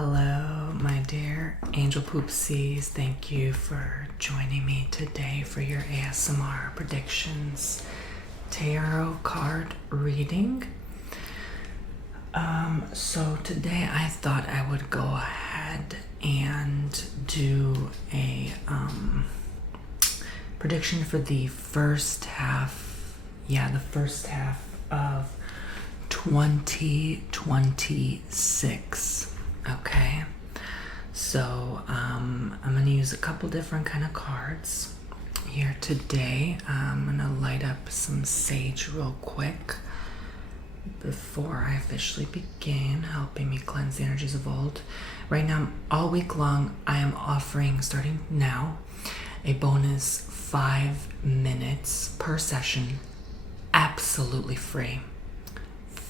Hello, my dear angel poopsies. Thank you for joining me today for your ASMR predictions tarot card reading. So today I thought I would go ahead and do a prediction for the first half of 2026. Okay, so I'm going to use a couple different kind of cards here today. I'm going to light up some sage real quick before I officially begin, helping me cleanse the energies of old. Right now, all week long, I am offering, starting now, a bonus 5 minutes per session, absolutely free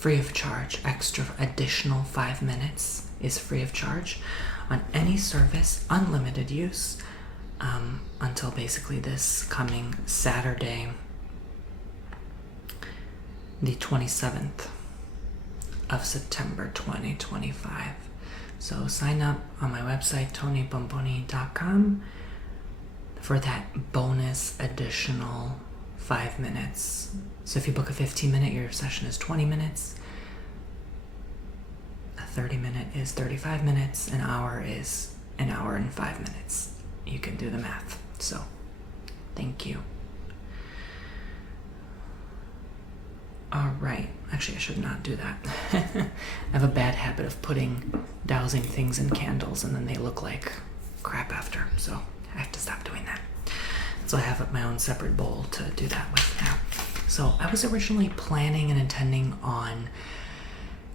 of charge. Extra additional 5 minutes is free of charge on any service, unlimited use, until basically this coming Saturday, the 27th of September 2025. So sign up on my website, tonybomboni.com, for that bonus additional 5 minutes. So if you book a 15-minute, your session is 20 minutes. A 30-minute is 35 minutes. An hour is an hour and 5 minutes. You can do the math. So thank you. All right. Actually, I should not do that. I have a bad habit of dousing things in candles and then they look like crap after. So I have to stop doing that. So I have my own separate bowl to do that with now. So I was originally planning and intending on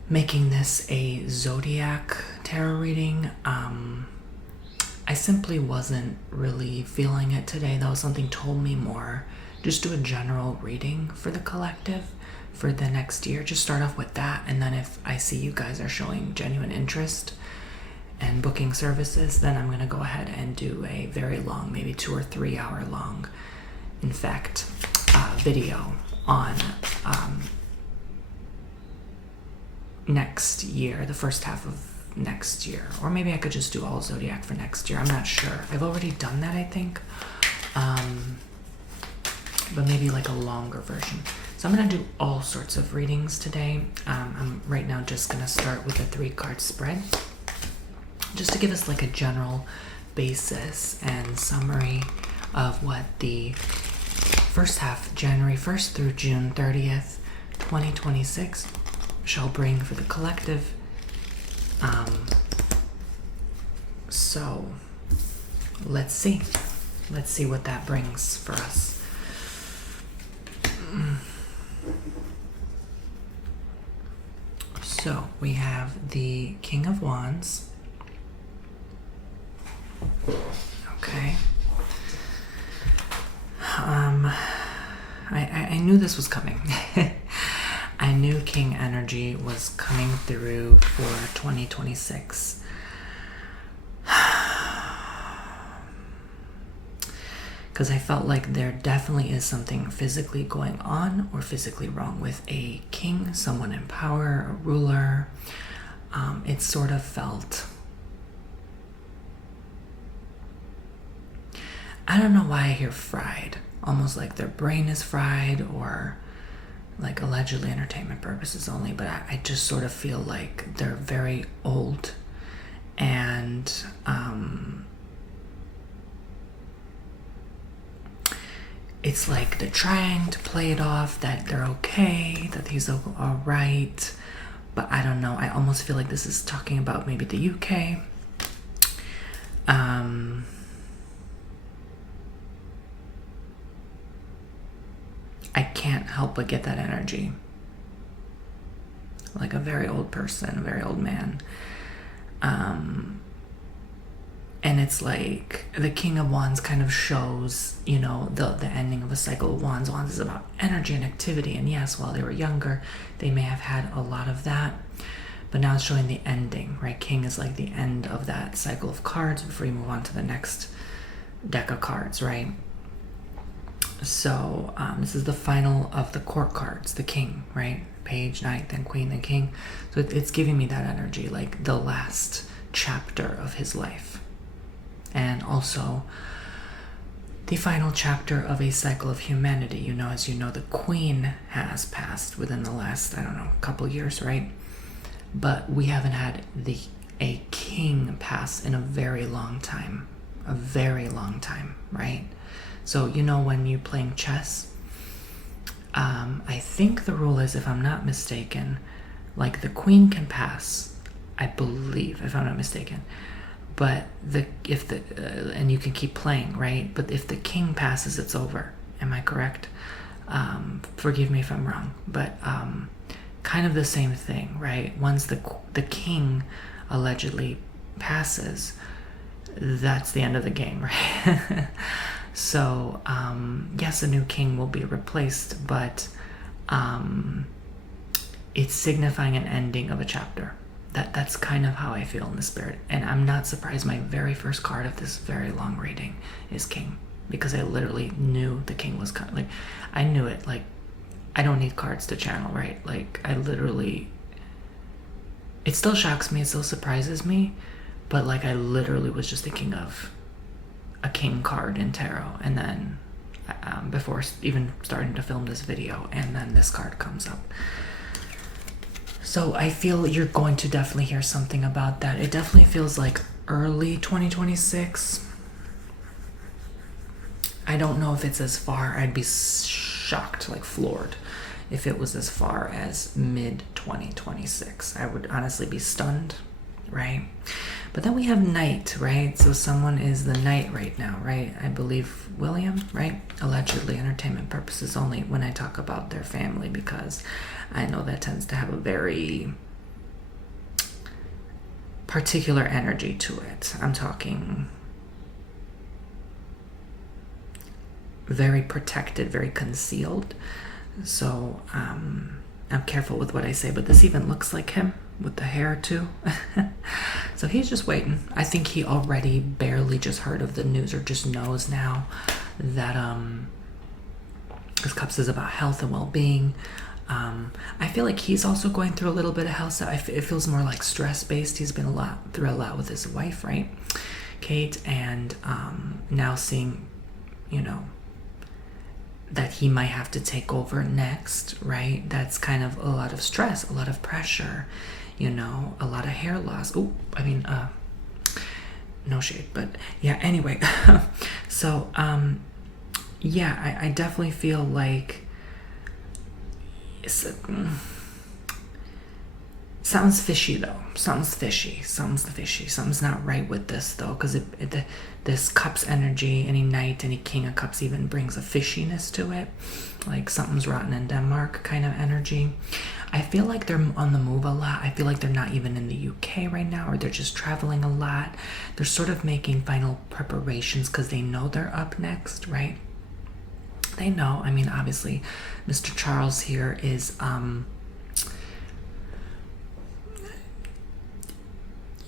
making this a zodiac tarot reading. I simply wasn't really feeling it today, though. Something told me more. Just do a general reading for the collective for the next year. Just start off with that. And then if I see you guys are showing genuine interest and booking services, then I'm going to go ahead and do a very long, maybe 2 or 3 hour long, in fact, video on next year, the first half of next year. Or maybe I could just do all zodiac for next year. I'm not sure. I've already done that, I think. But maybe like a longer version. So I'm going to do all sorts of readings today. I'm right now just going to start with a 3-card spread, just to give us like a general basis and summary of what the first half, January 1st through June 30th, 2026, shall bring for the collective. So let's see what that brings for us. So we have the King of Wands. Okay. I knew this was coming. I knew King energy was coming through for 2026. Because I felt like there definitely is something physically going on or physically wrong with a king, someone in power, a ruler. It sort of felt, I don't know why I hear fried, almost like their brain is fried, or like allegedly entertainment purposes only, but I just sort of feel like they're very old and it's like they're trying to play it off that they're okay, that he's all right, but I don't know. I almost feel like this is talking about maybe the UK. I can't help but get that energy. Like a very old person, a very old man. And it's like the King of Wands kind of shows, the ending of a cycle of Wands. Wands is about energy and activity. And yes, while they were younger, they may have had a lot of that. But now it's showing the ending, right? King is like the end of that cycle of cards before you move on to the next deck of cards, right? So this is the final of the court cards, the king, right? Page, knight, then queen, then king. So it's giving me that energy, like the last chapter of his life, and also the final chapter of a cycle of humanity. You know, as you know, the queen has passed within the last, I don't know, couple years, right? But we haven't had a king pass in a very long time. A very long time, right? So, you know, when you're playing chess, I think the rule is, if I'm not mistaken, like the queen can pass, I believe, if I'm not mistaken. But and you can keep playing, right? But if the king passes, it's over. Am I correct? Forgive me if I'm wrong, but kind of the same thing, right? Once the king allegedly passes, that's the end of the game, right? So yes, a new king will be replaced, but it's signifying an ending of a chapter. That's kind of how I feel in the spirit. And I'm not surprised my very first card of this very long reading is King, because I literally knew the king was coming. Like, I knew it. Like, I don't need cards to channel, right? Like, I literally, it still shocks me, it still surprises me, but like, I literally was just thinking of a king card in tarot, and then before even starting to film this video, and then this card comes up. So I feel you're going to definitely hear something about that. It definitely feels like early 2026. I don't know if it's as far. I'd be shocked, like floored, if it was as far as mid 2026. I would honestly be stunned, right? But then we have Knight, right? So someone is the Knight right now, right? I believe William, right? Allegedly, entertainment purposes only when I talk about their family, because I know that tends to have a very particular energy to it. I'm talking very protected, very concealed. So I'm careful with what I say, but this even looks like him with the hair too. So he's just waiting. I think he already barely just heard of the news, or just knows now that because Cups is about health and well-being. I feel like he's also going through a little bit of health. So it feels more like stress-based. He's been through a lot with his wife, right, Kate, and now seeing, you know, that he might have to take over next, right? That's kind of a lot of stress, a lot of pressure, you know, a lot of hair loss. Oh, I mean, no shade, but yeah, anyway. So, yeah, I definitely feel like sounds fishy though. Something's fishy. Something's not right with this though, because this Cups energy, any Knight, any King of Cups even brings a fishiness to it, like something's rotten in Denmark kind of energy. I feel like they're on the move a lot. I feel like they're not even in the UK right now, or they're just traveling a lot. They're sort of making final preparations because they know they're up next, right? They know. I mean, obviously, Mr. Charles here is,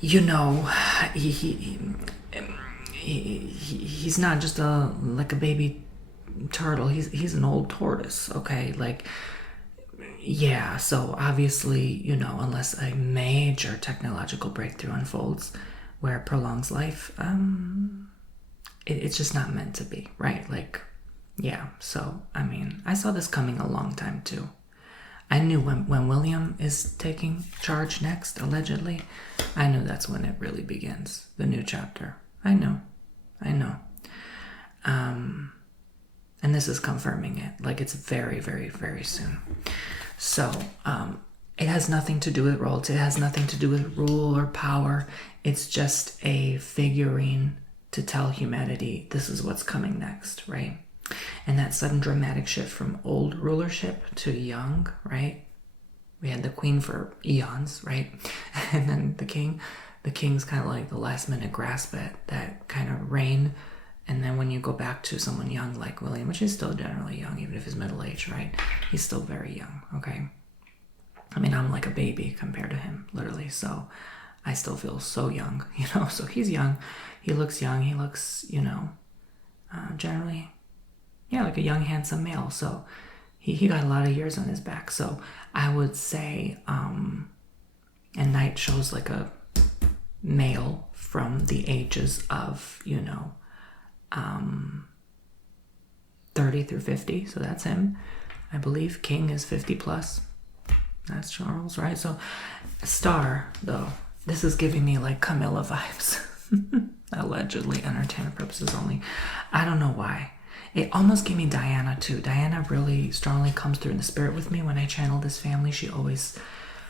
you know, he's not just like a baby turtle. He's an old tortoise. Okay, like, yeah. So obviously, you know, unless a major technological breakthrough unfolds where it prolongs life, it's just not meant to be, right? Like. Yeah, so, I mean, I saw this coming a long time, too. I knew when William is taking charge next, allegedly, I knew that's when it really begins, the new chapter. I know. And this is confirming it. Like, it's very, very, very soon. So, it has nothing to do with royalty. It has nothing to do with rule or power. It's just a figurine to tell humanity this is what's coming next, right? And that sudden dramatic shift from old rulership to young, right? We had the queen for eons, right? And then the king's kind of like the last minute grasp at that kind of reign. And then when you go back to someone young like William, which is still generally young, even if he's middle-aged, right? He's still very young, okay? I mean, I'm like a baby compared to him, literally. So I still feel so young, you know? So he's young. He looks young. He looks, you know, generally... yeah, like a young, handsome male. So he got a lot of years on his back. So I would say, and Knight shows like a male from the ages of, 30 through 50. So that's him. I believe King is 50 plus. That's Charles, right? So Star, though, this is giving me like Camilla vibes. Allegedly, entertainment purposes only. I don't know why. It almost gave me Diana too. Diana really strongly comes through in the spirit with me when I channel this family. She always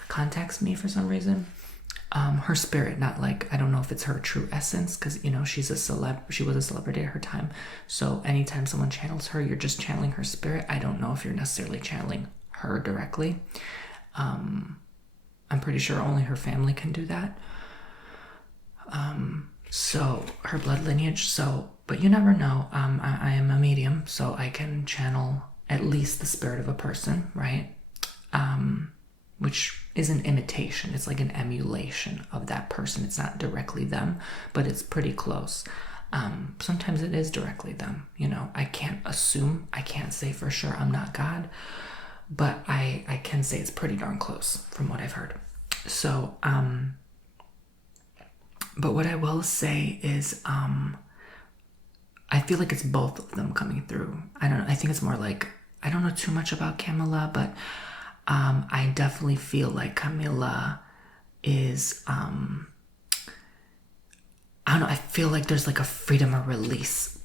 contacts me for some reason. Her spirit, not like, I don't know if it's her true essence, because she's a she was a celebrity at her time. So anytime someone channels her, you're just channeling her spirit. I don't know if you're necessarily channeling her directly. I'm pretty sure only her family can do that. So her blood lineage. So, but you never know. I am a medium, so I can channel at least the spirit of a person, right? Which is an imitation. It's like an emulation of that person. It's not directly them, but it's pretty close. Sometimes it is directly them. I can't assume. I can't say for sure. I'm not God, but I can say it's pretty darn close from what I've heard. So, but what I will say is, I feel like it's both of them coming through. I don't know. I think it's more like, I don't know too much about Camilla, but I definitely feel like Camilla is, I don't know. I feel like there's like a freedom of release.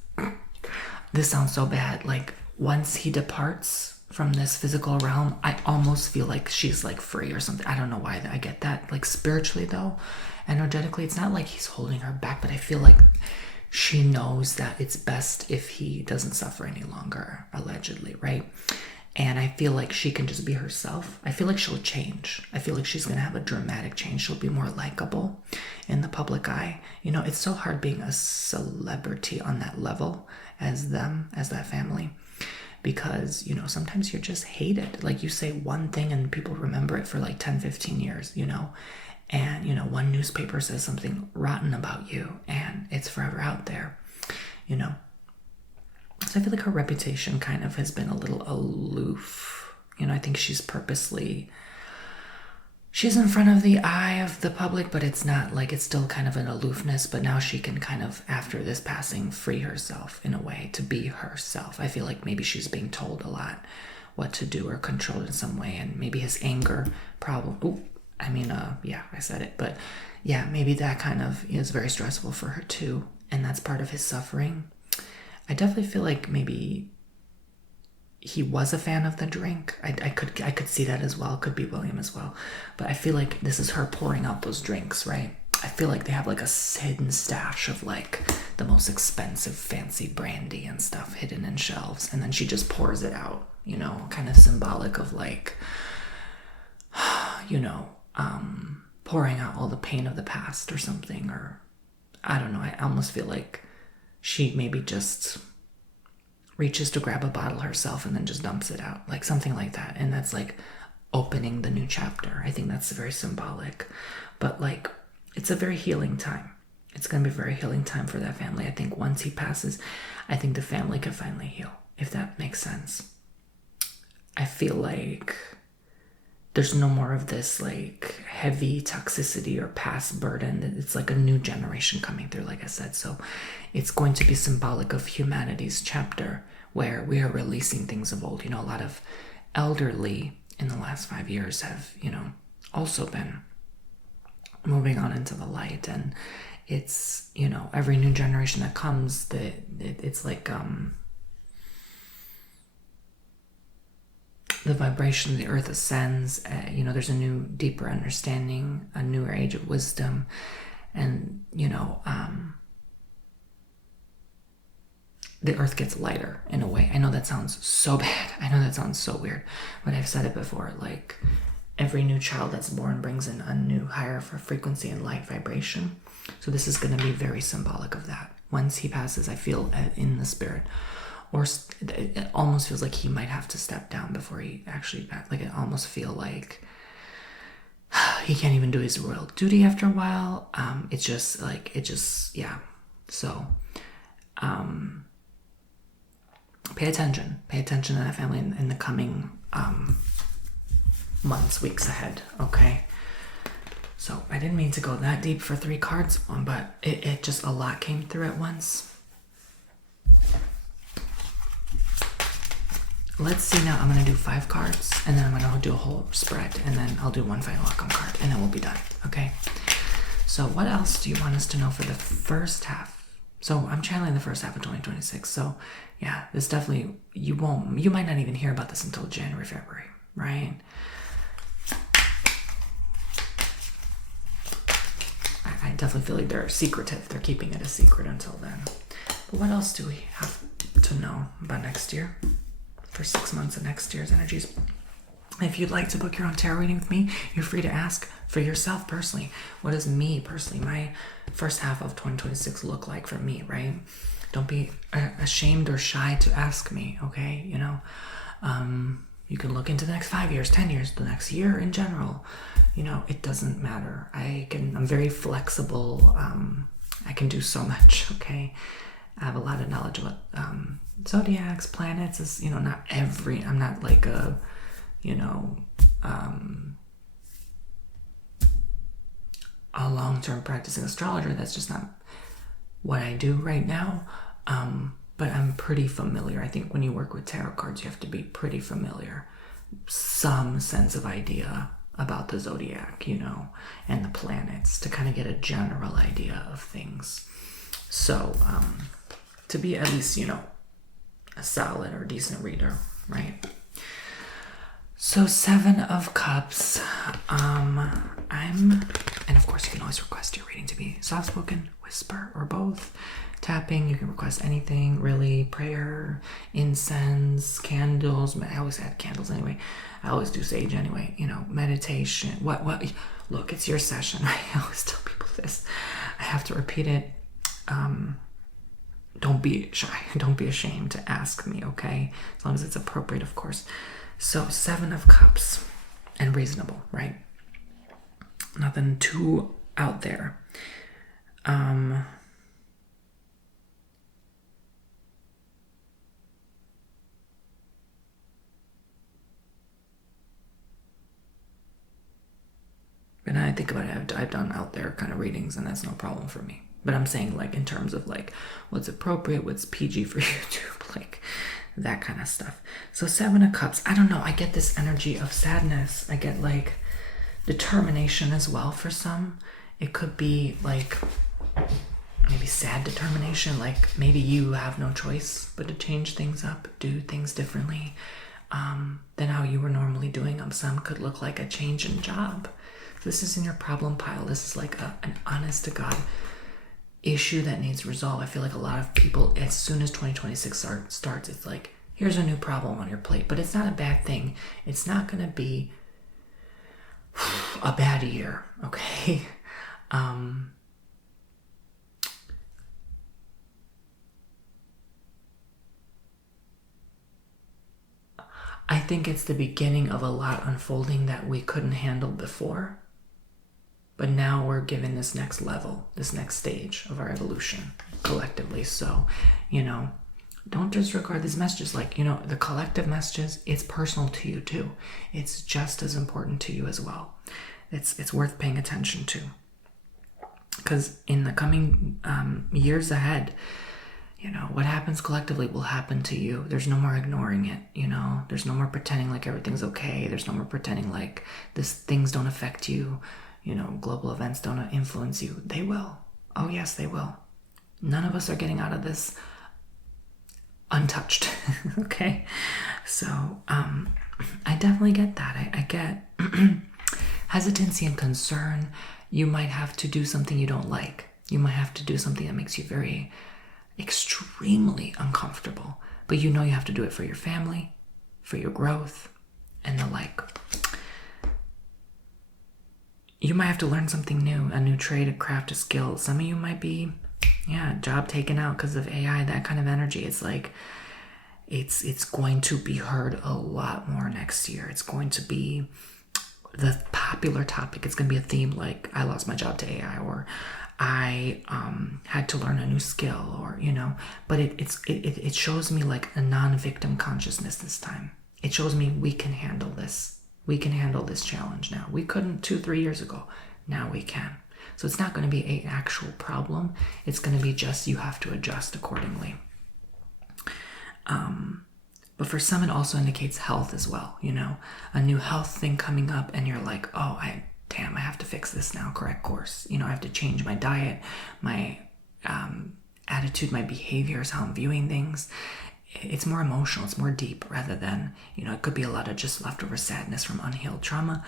This sounds so bad. Like once he departs from this physical realm, I almost feel like she's like free or something. I don't know why I get that. Like spiritually though, energetically, it's not like he's holding her back, but I feel like she knows that it's best if he doesn't suffer any longer, allegedly, right? And I feel like she can just be herself. I feel like she'll change. I feel like she's going to have a dramatic change. She'll be more likable in the public eye. It's so hard being a celebrity on that level as them, as that family. Because, sometimes you're just hated. Like you say one thing and people remember it for like 10, 15 years, And, one newspaper says something rotten about you and it's forever out there, So I feel like her reputation kind of has been a little aloof. I think she's in front of the eye of the public, but it's not like, it's still kind of an aloofness. But now she can kind of, after this passing, free herself in a way to be herself. I feel like maybe she's being told a lot what to do or controlled in some way. And maybe his anger problem. Yeah, I said it. But yeah, maybe that kind of is very stressful for her too. And that's part of his suffering. I definitely feel like maybe he was a fan of the drink. I could see that as well. It could be William as well. But I feel like this is her pouring out those drinks, right? I feel like they have like a hidden stash of like the most expensive fancy brandy and stuff hidden in shelves. And then she just pours it out, kind of symbolic of like, pouring out all the pain of the past or something. Or I don't know. I almost feel like she maybe just reaches to grab a bottle herself and then just dumps it out, like something like that. And that's like opening the new chapter. I think that's very symbolic. But like, it's a very healing time. It's going to be a very healing time for that family. I think once he passes, I think the family can finally heal, if that makes sense. I feel like there's no more of this like heavy toxicity or past burden. It's like a new generation coming through, like I said. So it's going to be symbolic of humanity's chapter where we are releasing things of old. A lot of elderly in the last 5 years have, also been moving on into the light. And it's, every new generation that comes, it's like, the vibration of the earth ascends. There's a new, deeper understanding, a newer age of wisdom. And, the earth gets lighter in a way. I know that sounds so bad. I know that sounds so weird, but I've said it before. Like every new child that's born brings in a new higher frequency and light vibration. So this is going to be very symbolic of that. Once he passes, I feel in the spirit, or it almost feels like he might have to step down before he actually, like I almost feel like he can't even do his royal duty after a while. Yeah. So, pay attention to that family in the coming months, weeks ahead. Okay. So I didn't mean to go that deep for 3 cards, but it just a lot came through at once. Let's see now. I'm going to do 5 cards, and then I'm going to do a whole spread, and then I'll do one final outcome card, and then we'll be done, okay? So what else do you want us to know for the first half? So I'm channeling the first half of 2026, so yeah, this definitely, you might not even hear about this until January, February, right? I definitely feel like they're secretive. They're keeping it a secret until then. But what else do we have to know about next year? For 6 months of next year's energies. If you'd like to book your own tarot reading with me, you're free to ask for yourself personally. What does me personally, my first half of 2026 look like for me, right? Don't be ashamed or shy to ask me, okay? You know, you can look into the next 5 years, 10 years, the next year in general. You know, it doesn't matter. I'm very flexible. I can do so much, okay? I have a lot of knowledge about zodiacs, planets. Is, you know, I'm not like a, you know, a long-term practicing astrologer. That's just not what I do right now. But I'm pretty familiar. I think when you work with tarot cards, you have to be pretty familiar. Some sense of idea about the zodiac, you know, and the planets to kind of get a general idea of things. So, to be at least, you know, a solid or decent reader, right? So 7 of Cups. And of course you can always request your reading to be soft-spoken, whisper, or both. Tapping, you can request anything, really. Prayer, incense, candles. I always add candles anyway. I always do sage anyway. You know, meditation. What? Look, it's your session. I always tell people this. I have to repeat it. Don't be shy. Don't be ashamed to ask me, okay? As long as it's appropriate, of course. So 7 of Cups. And reasonable, right? Nothing too out there. And I think about it, I've done out there kind of readings, and that's no problem for me. But I'm saying, like, in terms of, like, what's appropriate, what's PG for YouTube, like, that kind of stuff. So 7 of Cups, I don't know, I get this energy of sadness. I get, like, determination as well for some. It could be, like, maybe sad determination, like, maybe you have no choice but to change things up, do things differently than how you were normally doing them. Some could look like a change in job. This is in your problem pile. This is like an honest to God issue that needs resolve. I feel like a lot of people, as soon as 2026 starts, it's like, here's a new problem on your plate. But it's not a bad thing. It's not going to be a bad year, okay? I think it's the beginning of a lot unfolding that we couldn't handle before. But now we're given this next level, this next stage of our evolution collectively. So, you know, don't disregard these messages. Like, you know, the collective messages, it's personal to you too. It's just as important to you as well. It's worth paying attention to. Because in the coming years ahead, you know, what happens collectively will happen to you. There's no more ignoring it, you know. There's no more pretending like everything's okay. There's no more pretending like things don't affect you. You know, global events don't influence you. They will. Oh, yes, they will. None of us are getting out of this untouched, okay? So, I definitely get that. I get hesitancy and concern. You might have to do something you don't like. You might have to do something that makes you very extremely uncomfortable. But you know you have to do it for your family, for your growth, and the like. You might have to learn something new, a new trade, a craft, a skill. Some of you might be, job taken out because of AI, that kind of energy. It's like, it's going to be heard a lot more next year. It's going to be the popular topic. It's going to be a theme like, I lost my job to AI, or I had to learn a new skill, or, you know. But it shows me like a non-victim consciousness this time. It shows me we can handle this. We can handle this challenge now. We couldn't 2-3 years ago. now we can. So it's not going to be an actual problem. It's going to be just you have to adjust accordingly. But for some, it also indicates health as well. You know, a new health thing coming up, and you're like, oh, I have to fix this now. Correct course. You know, I have to change my diet, my attitude, my behaviors, how I'm viewing things. It's more emotional. It's more deep rather than, you know, it could be a lot of just leftover sadness from unhealed trauma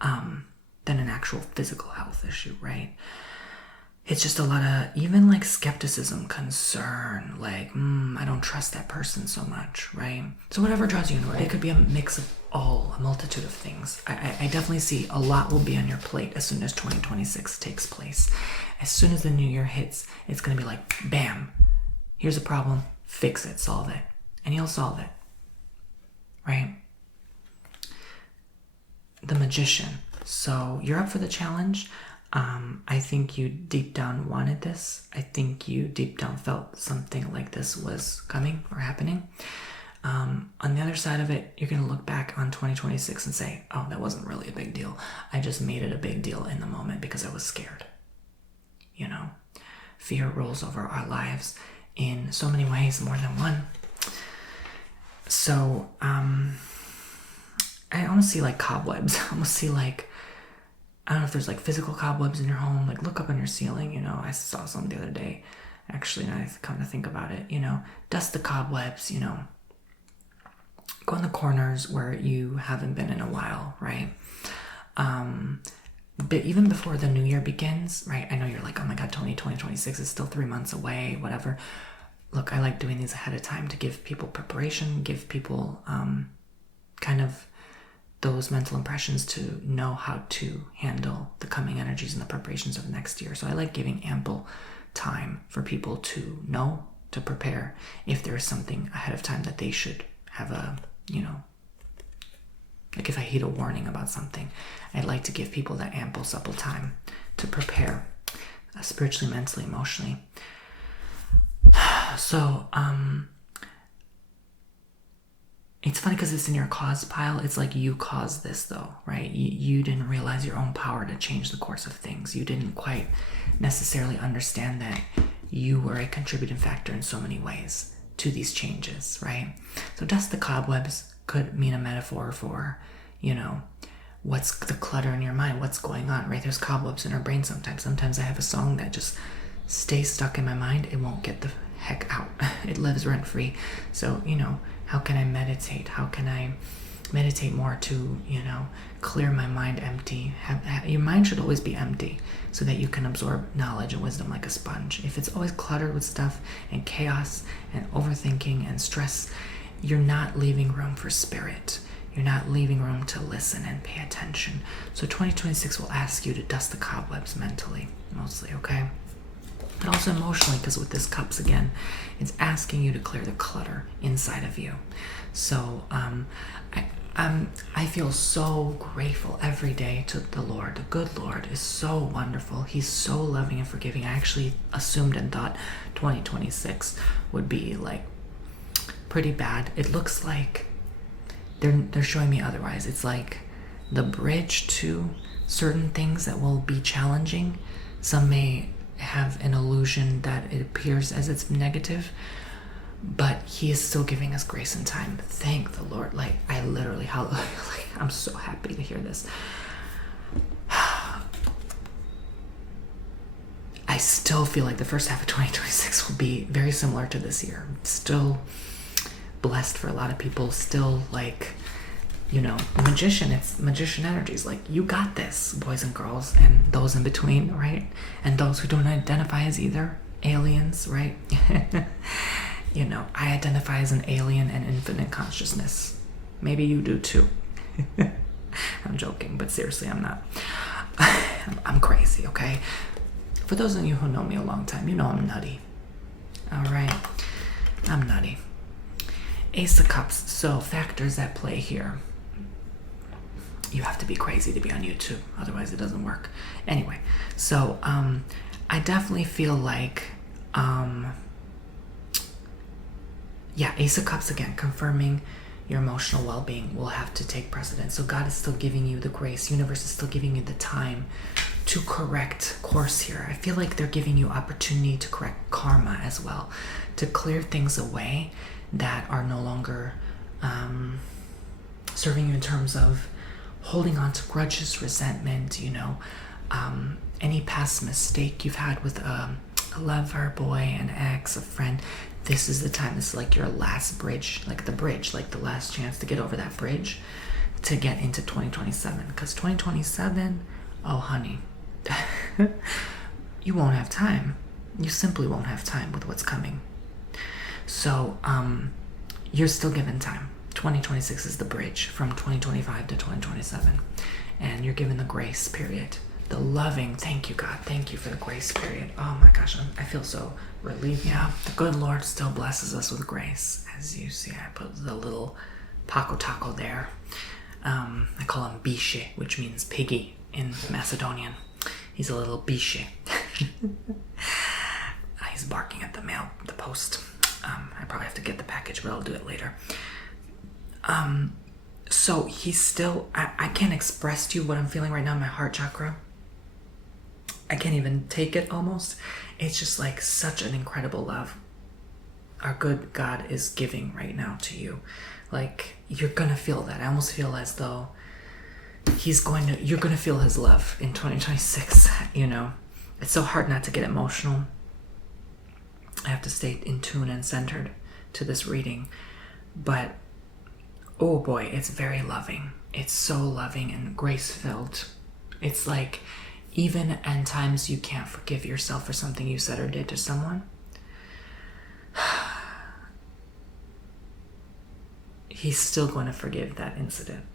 than an actual physical health issue, right? It's just a lot of even like skepticism, concern, like, I don't trust that person so much, right? So whatever draws you inward, it could be a mix of a multitude of things. I definitely see a lot will be on your plate as soon as 2026 takes place. As soon as the new year hits, it's going to be like, bam, here's a problem, fix it, solve it. And you'll solve it, right? The Magician. So you're up for the challenge. I think you deep down wanted this. I think you deep down felt something like this was coming or happening. On the other side of it, you're going to look back on 2026 and say, oh, that wasn't really a big deal. I just made it a big deal in the moment because I was scared. You know, fear rules over our lives in so many ways, more than one. So, I almost see like cobwebs. I almost see like, I don't know if there's like physical cobwebs in your home. Like look up on your ceiling, you know. I saw some the other day. Actually, now I come to think about it, you know. Dust the cobwebs, you know. Go in the corners where you haven't been in a while, right? But even before the new year begins, right? I know you're like, oh my God, Tony, 2026 is still 3 months away, whatever. Look, I like doing these ahead of time to give people preparation, give people kind of those mental impressions to know how to handle the coming energies and the preparations of next year. So I like giving ample time for people to know, to prepare if there is something ahead of time that they should have a, you know, like if I heed a warning about something, I'd like to give people that ample, supple time to prepare spiritually, mentally, emotionally. So, it's funny because it's in your cause pile. It's like you caused this though, right? You didn't realize your own power to change the course of things. You didn't quite necessarily understand that you were a contributing factor in so many ways to these changes, right? So dust the cobwebs could mean a metaphor for, you know, what's the clutter in your mind, what's going on, right? There's cobwebs in our brain sometimes. Sometimes I have a song that just stays stuck in my mind. It won't get the heck out. It lives rent free. So, you know, how can I meditate? How can I meditate more to, you know, clear my mind empty? Your mind should always be empty so that you can absorb knowledge and wisdom like a sponge. If it's always cluttered with stuff and chaos and overthinking and stress, you're not leaving room for spirit. You're not leaving room to listen and pay attention. So 2026 will ask you to dust the cobwebs mentally, mostly, okay? But also emotionally, because with this cups again, it's asking you to clear the clutter inside of you. So I feel so grateful every day to the Lord. The good Lord is so wonderful. He's so loving and forgiving. I actually assumed and thought 2026 would be like pretty bad. It looks like they're showing me otherwise. It's like the bridge to certain things that will be challenging. Some may have an illusion that it appears as it's negative, but he is still giving us grace and time. Thank the Lord. Like I literally, I'm so happy to hear this. I still feel like the first half of 2026 will be very similar to this year. Still blessed for a lot of people. Still like, you know, magician, it's magician energies. Like, you got this, boys and girls, and those in between, right? And those who don't identify as either, aliens, right? You know, I identify as an alien and infinite consciousness. Maybe you do too. I'm joking, but seriously, I'm not. I'm crazy, okay? For those of you who know me a long time, you know I'm nutty. All right? I'm nutty. Ace of Cups, so factors at play here. You have to be crazy to be on YouTube, otherwise it doesn't work. Anyway, so I definitely feel like, Ace of Cups again, confirming your emotional well-being will have to take precedence. So God is still giving you the grace. Universe is still giving you the time to correct course here. I feel like they're giving you opportunity to correct karma as well, to clear things away that are no longer serving you in terms of holding on to grudges, resentment, any past mistake you've had with a lover, boy, an ex, a friend. This is the time. This is like your last bridge, like the last chance to get over that bridge to get into 2027. Because 2027, oh honey, you won't have time. You simply won't have time with what's coming. So you're still given time. 2026 is the bridge from 2025 to 2027. And you're given the grace period. The loving, thank you, God. Thank you for the grace period. Oh my gosh, I feel so relieved. Yeah, the good Lord still blesses us with grace. As you see, I put the little Paco Taco there. I call him Biche, which means piggy in Macedonian. He's a little Biche. He's barking at the post. I probably have to get the package, but I'll do it later. So he's still, I can't express to you what I'm feeling right now in my heart chakra. I can't even take it almost. It's just like such an incredible love our good God is giving right now to you. Like, you're gonna feel that. I almost feel as though you're gonna feel his love in 2026, It's so hard not to get emotional. I have to stay in tune and centered to this reading. But, oh boy, it's very loving. It's so loving and grace-filled. It's like, even in times you can't forgive yourself for something you said or did to someone, he's still going to forgive that incident.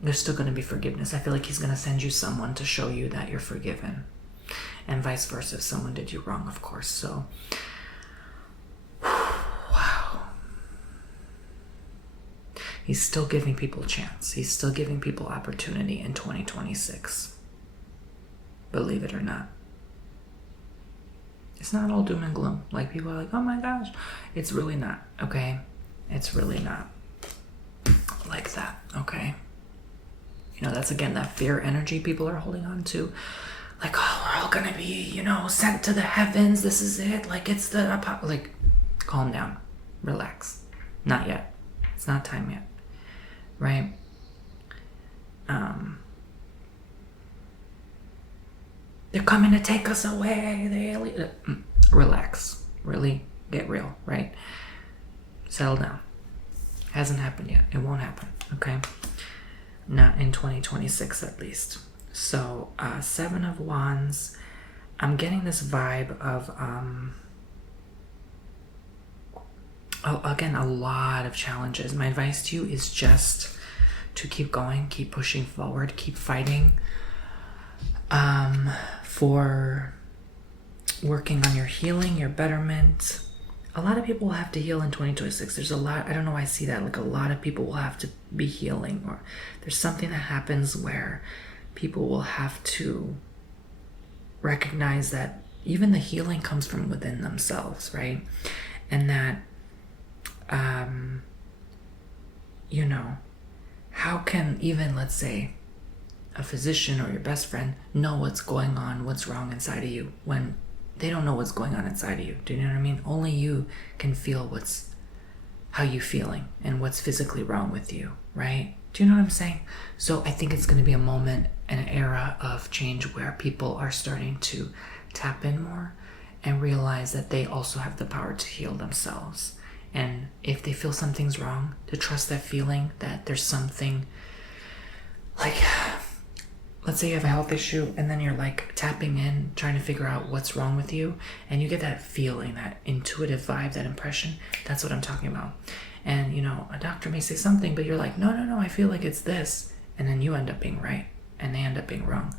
There's still going to be forgiveness. I feel like he's going to send you someone to show you that you're forgiven. And vice versa if someone did you wrong, of course. So, wow. He's still giving people a chance. He's still giving people opportunity in 2026. Believe it or not. It's not all doom and gloom. Like, people are like, oh my gosh. It's really not, okay? It's really not like that, okay? That's again that fear energy people are holding on to. Like, oh, we're all gonna be, sent to the heavens. This is it. Like, it's like, calm down. Relax. Not yet. It's not time yet. Right? They're coming to take us away. Relax. Really get real, right? Settle down. Hasn't happened yet. It won't happen, okay? Not in 2026 at least. So, 7 of Wands. I'm getting this vibe of, again, a lot of challenges. My advice to you is just to keep going, keep pushing forward, keep fighting for working on your healing, your betterment. A lot of people will have to heal in 2026. There's a lot, I don't know why I see that, like a lot of people will have to be healing, or there's something that happens where people will have to recognize that even the healing comes from within themselves, right? And that, how can even, let's say, a physician or your best friend know what's going on, what's wrong inside of you, when they don't know what's going on inside of you? Do you know what I mean? Only you can feel how you feeling and what's physically wrong with you, right? Do you know what I'm saying? So I think it's going to be a moment, an era of change where people are starting to tap in more and realize that they also have the power to heal themselves. And if they feel something's wrong, to trust that feeling that there's something, like, let's say you have a health issue and then you're like tapping in, trying to figure out what's wrong with you, and you get that feeling, that intuitive vibe, that impression. That's what I'm talking about. And, a doctor may say something, but you're like, no, I feel like it's this. And then you end up being right and they end up being wrong.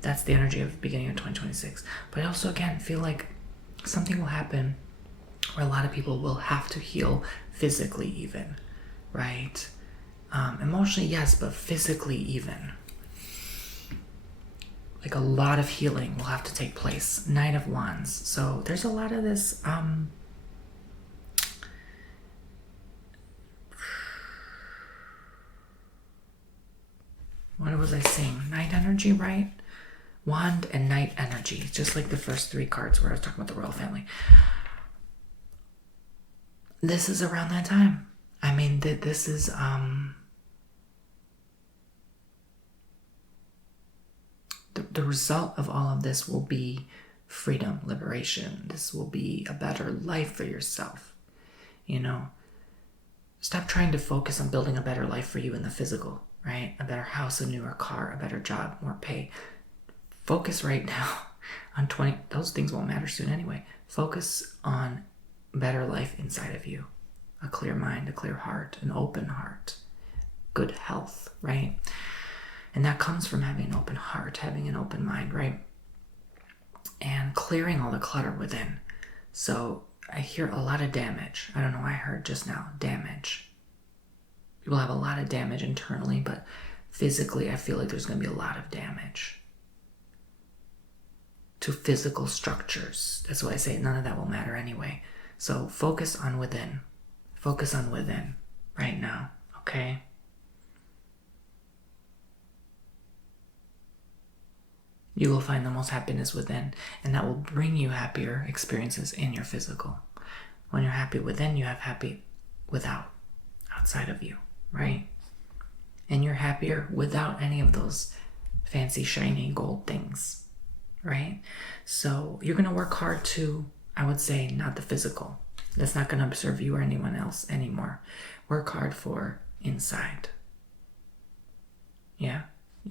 That's the energy of the beginning of 2026. But I also, again, feel like something will happen where a lot of people will have to heal physically even, right? Emotionally, yes, but physically even. Like, a lot of healing will have to take place. Knight of Wands. So there's a lot of this, what was I saying? Night energy, right? Wand and Knight energy, just like the first 3 cards where I was talking about the royal family. This is around that time. I mean, this is the result of all of this will be freedom, liberation. This will be a better life for yourself. You know, stop trying to focus on building a better life for you in the physical, right? A better house, a newer car, a better job, more pay. Focus right now on 20. Those things won't matter soon anyway. Focus on better life inside of you. A clear mind, a clear heart, an open heart, good health, right? And that comes from having an open heart, having an open mind, right? And clearing all the clutter within. So I hear a lot of damage. I don't know, I heard just now, damage. People have a lot of damage internally, but physically I feel like there's going to be a lot of damage to physical structures. That's why I say none of that will matter anyway. So focus on within. Focus on within right now, okay? You will find the most happiness within, and that will bring you happier experiences in your physical. When you're happy within, you have happy without, outside of you, right? And you're happier without any of those fancy, shiny gold things, right? So you're going to work hard to, I would say, not the physical. That's not going to serve you or anyone else anymore. Work hard for inside. Yeah.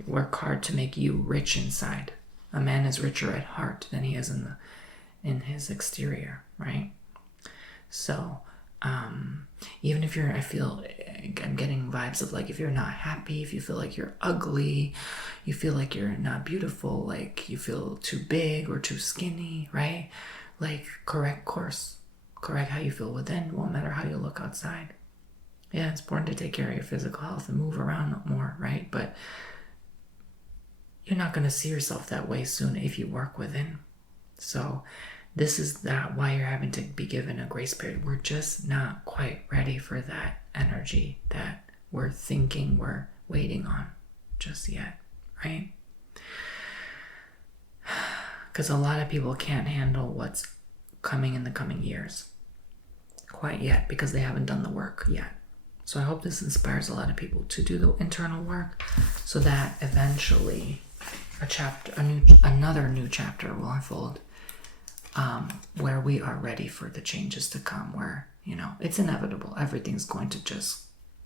Work hard to make you rich inside. A man is richer at heart than he is in his exterior, right? So, even if I feel, I'm getting vibes of like, if you're not happy, if you feel like you're ugly, you feel like you're not beautiful, like you feel too big or too skinny, right? Like, correct course. Correct how you feel within. Won't matter how you look outside. Yeah, it's important to take care of your physical health and move around more, right? But you're not going to see yourself that way soon if you work within. So this is why you're having to be given a grace period. We're just not quite ready for that energy that we're thinking we're waiting on just yet, right? Because a lot of people can't handle what's coming in the coming years quite yet because they haven't done the work yet. So I hope this inspires a lot of people to do the internal work so that eventually another new chapter will unfold, where we are ready for the changes to come, where, you know, it's inevitable. Everything's going to just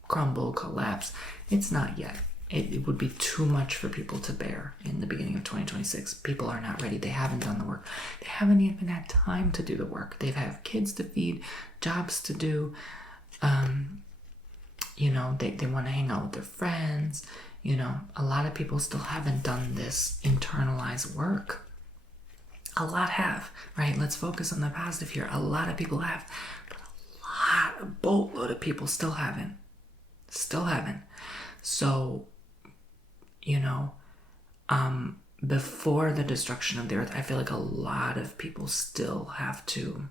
crumble, collapse. It's not yet. It would be too much for people to bear in the beginning of 2026. People are not ready. They haven't done the work. They haven't even had time to do the work. They've had kids to feed, jobs to do. You know, they want to hang out with their friends. You know, a lot of people still haven't done this internalized work. A lot have, right? Let's focus on the positive here. A lot of people have, but a boatload of people still haven't. Still haven't. So, you know, before the destruction of the earth, I feel like a lot of people still have to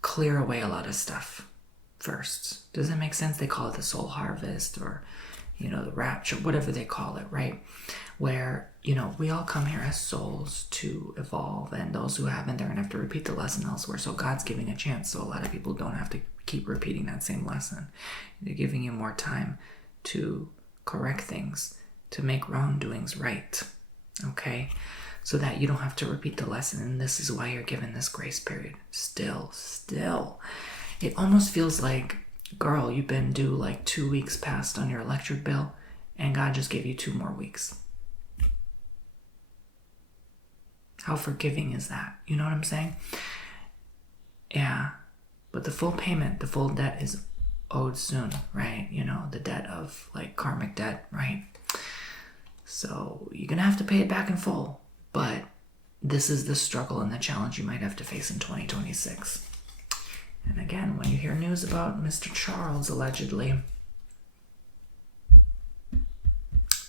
clear away a lot of stuff first. Does that make sense? They call it the soul harvest, or, you know, the rapture, whatever they call it, right? Where, you know, we all come here as souls to evolve, and those who haven't, they're gonna have to repeat the lesson elsewhere. So God's giving a chance, so a lot of people don't have to keep repeating that same lesson. They're giving you more time to correct things, to make wrongdoings right, okay? So that you don't have to repeat the lesson. And this is why you're given this grace period. Still. It almost feels like, girl, you've been due like 2 weeks past on your electric bill, and God just gave you 2 more weeks. How forgiving is that? You know what I'm saying? Yeah. But the full payment, the full debt is owed soon, right? You know, the debt of like karmic debt, right? So you're going to have to pay it back in full. But this is the struggle and the challenge you might have to face in 2026. And again, when you hear news about Mr. Charles, allegedly,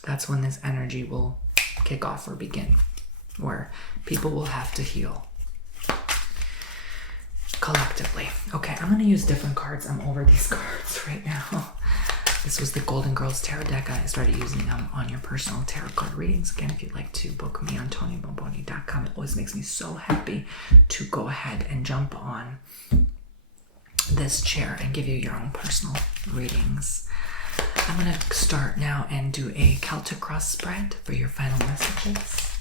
that's when this energy will kick off or begin, where people will have to heal collectively. Okay, I'm going to use different cards. I'm over these cards right now. This was the Golden Girls Tarot deck. I started using them on your personal tarot card readings. Again, if you'd like to book me on TonyBomboni.com, it always makes me so happy to go ahead and jump on this chair and give you your own personal readings. I'm going to start now and do a Celtic cross spread for your final messages.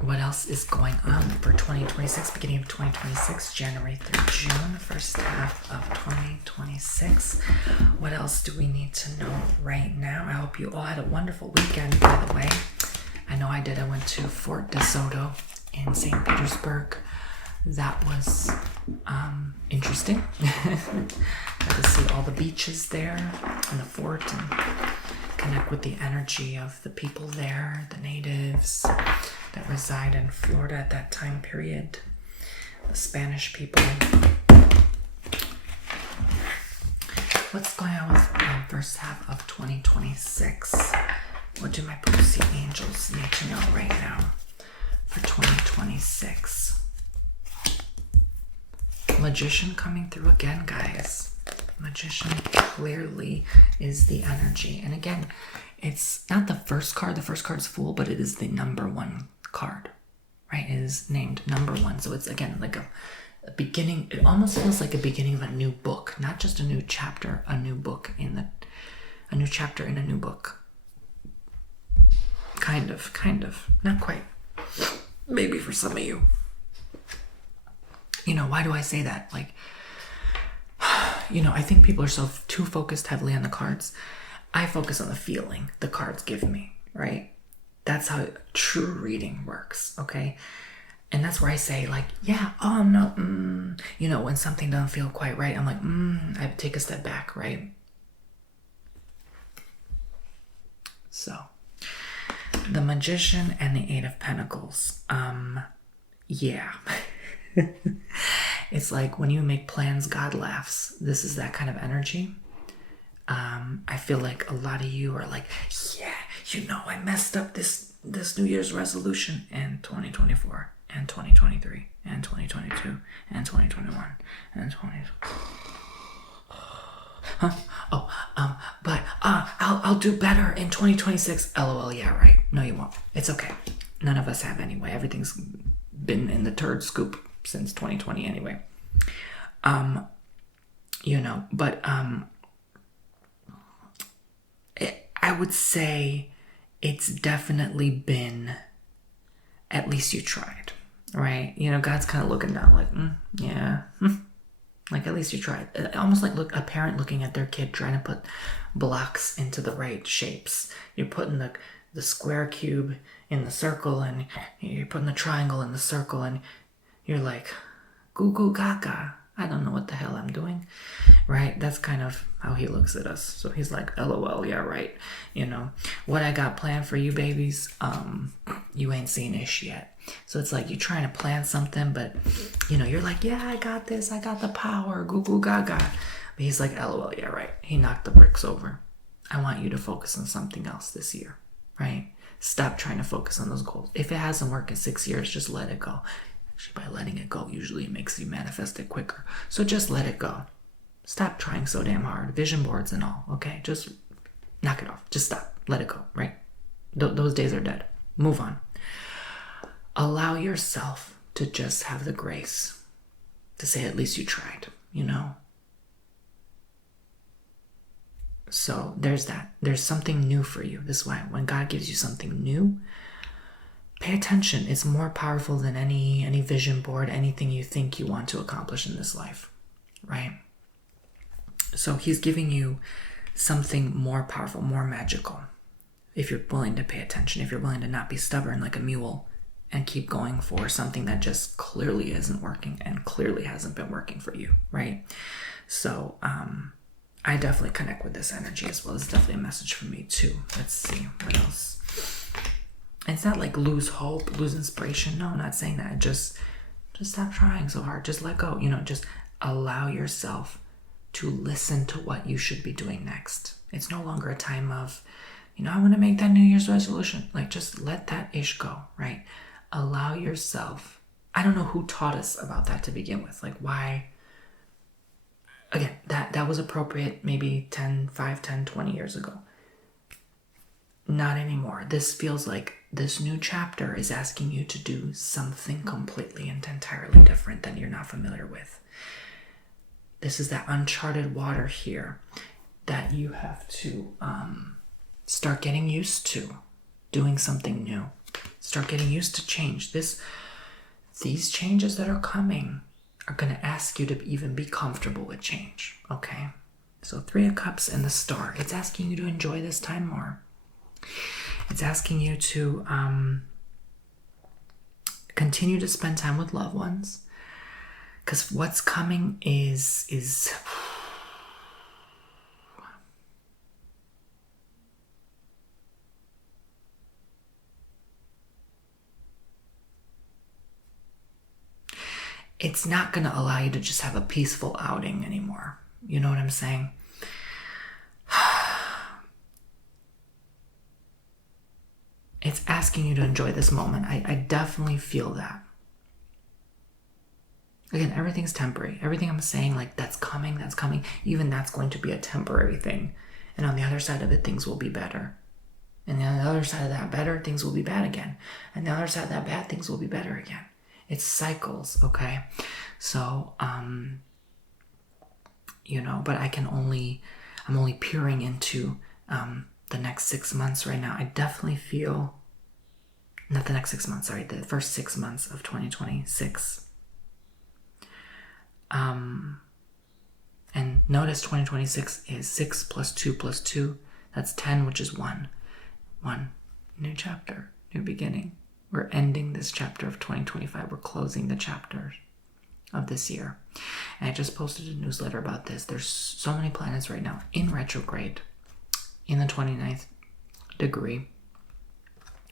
What else is going on for 2026, beginning of 2026, January through June, first half of 2026? What else do we need to know right now? I hope you all had a wonderful weekend, by the way. I know I did. I went to Fort de Soto in St. Petersburg. That was interesting. Got to see all the beaches there and the fort and connect with the energy of the people there, the natives that reside in Florida at that time period, the Spanish people. What's going on with the first half of 2026? What do my Pussy angels need to know right now for 2026? Magician coming through again, guys. Magician clearly is the energy. And again, it's not the first card. The first card is Fool, but it is the number one card, right? It is named number one. So it's, again, like a beginning. It almost feels like a beginning of a new book, not just a new chapter, a new book a new chapter in a new book. Kind of. Not quite. Maybe for some of you. You know, why do I say that? Like, you know, I think people are so too focused heavily on the cards. I focus on the feeling the cards give me, right? That's how true reading works, okay? And that's where I say, like, yeah, oh no, you know, when something doesn't feel quite right, I'm like, I take a step back, right? So, the Magician and the Eight of Pentacles, yeah. It's like when you make plans, God laughs. This is that kind of energy. I feel like a lot of you are like, yeah, you know, I messed up this New Year's resolution, and 2024 and 2023 and 2022 and 2021 and 20. But I'll do better in 2026. LOL, yeah, right. No, you won't. It's okay. None of us have anyway. Everything's been in the turd scoop since 2020 anyway. You know, but I would say it's definitely been, at least you tried, right? You know, God's kind of looking down like, yeah, like at least you tried. Almost like a parent looking at their kid trying to put blocks into the right shapes. You're putting the square cube in the circle, and you're putting the triangle in the circle, and you're like, goo goo gaga, I don't know what the hell I'm doing, right? That's kind of how he looks at us. So he's like, LOL, yeah, right. You know, what I got planned for you babies, you ain't seen ish yet. So it's like you're trying to plan something, but, you know, you're like, yeah, I got this. I got the power, goo goo gaga. But he's like, LOL, yeah, right. He knocked the bricks over. I want you to focus on something else this year, right? Stop trying to focus on those goals. If it hasn't worked in 6 years, just let it go. Actually, by letting it go, usually it makes you manifest it quicker. So just let it go. Stop trying so damn hard. Vision boards and all, okay? Just knock it off. Just stop. Let it go, right? Those days are dead. Move on. Allow yourself to just have the grace to say at least you tried, you know? So there's that. There's something new for you. This is why when God gives you something new, pay attention. It's more powerful than any vision board, anything you think you want to accomplish in this life, right? So he's giving you something more powerful, more magical. If you're willing to pay attention, if you're willing to not be stubborn like a mule and keep going for something that just clearly isn't working and clearly hasn't been working for you, right? So I definitely connect with this energy as well. It's definitely a message for me too. Let's see, what else? It's not like lose hope, lose inspiration. No, I'm not saying that. Just stop trying so hard. Just let go. You know, just allow yourself to listen to what you should be doing next. It's no longer a time of, you know, I want to make that New Year's resolution. Like, just let that ish go, right? Allow yourself. I don't know who taught us about that to begin with. Like, why? again, that was appropriate maybe 20 years ago. Not anymore. This feels like this new chapter is asking you to do something completely and entirely different that you're not familiar with. This is that uncharted water here that you have to start getting used to doing something new. Start getting used to change. These changes that are coming are going to ask you to even be comfortable with change, okay? So 3 of Cups and the Star. It's asking you to enjoy this time more. It's asking you to continue to spend time with loved ones, because what's coming is it's not going to allow you to just have a peaceful outing anymore. You know what I'm saying? It's asking you to enjoy this moment. I definitely feel that. Again, everything's temporary. Everything I'm saying, like, that's coming. Even that's going to be a temporary thing. And on the other side of it, things will be better. And on the other side of that better, things will be bad again. And the other side of that bad, things will be better again. It's cycles, okay? So, but I'm only peering into the next 6 months right now. I definitely feel, not the next 6 months, sorry, the first 6 months of 2026. And notice 2026 is 6 plus 2 plus 2. That's 10, which is 1. 1. New chapter, new beginning. We're ending this chapter of 2025. We're closing the chapter of this year. And I just posted a newsletter about this. There's so many planets right now in retrograde in the 29th degree,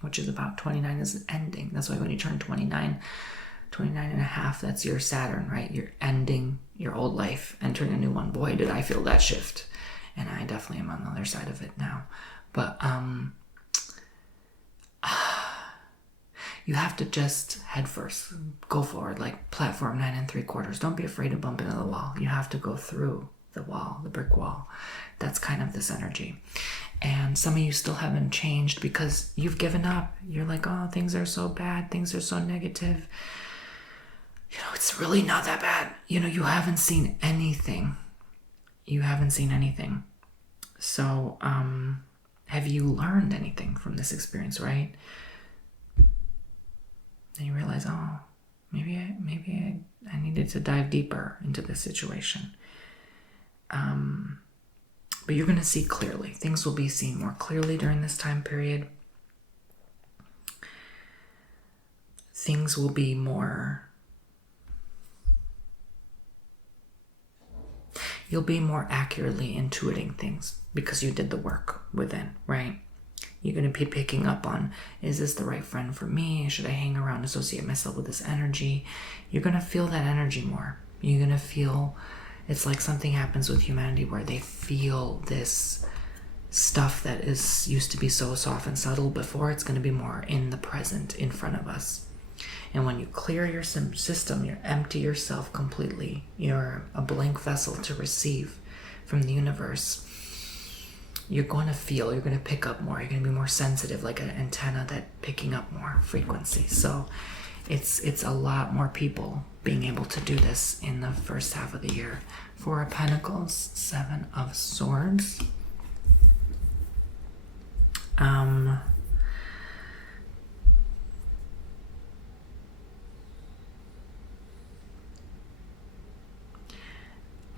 which is about 29 is ending. That's why when you turn 29 and a half, that's your Saturn, right? You're ending your old life, entering a new one. Boy, did I feel that shift. And I definitely am on the other side of it now. But you have to just head first, go forward, like platform 9 3/4. Don't be afraid to bump into the wall. You have to go through the wall, the brick wall. That's kind of this energy. And some of you still haven't changed because you've given up. You're like, oh, things are so bad. Things are so negative. It's really not that bad. You haven't seen anything. So, have you learned anything from this experience, right? And you realize, oh, maybe I needed to dive deeper into this situation. But you're going to see clearly. Things will be seen more clearly during this time period. Things will be more... You'll be more accurately intuiting things because you did the work within, right? You're going to be picking up on, is this the right friend for me? Should I hang around, associate myself with this energy? You're going to feel that energy more. You're going to feel, it's like something happens with humanity where they feel this stuff that used to be so soft and subtle before. It's going to be more in the present, in front of us. And when you clear your system, you empty yourself completely. You're a blank vessel to receive from the universe. You're going to pick up more. You're going to be more sensitive, like an antenna that picking up more frequency. So it's a lot more people being able to do this in the first half of the year. 4 of Pentacles, 7 of Swords.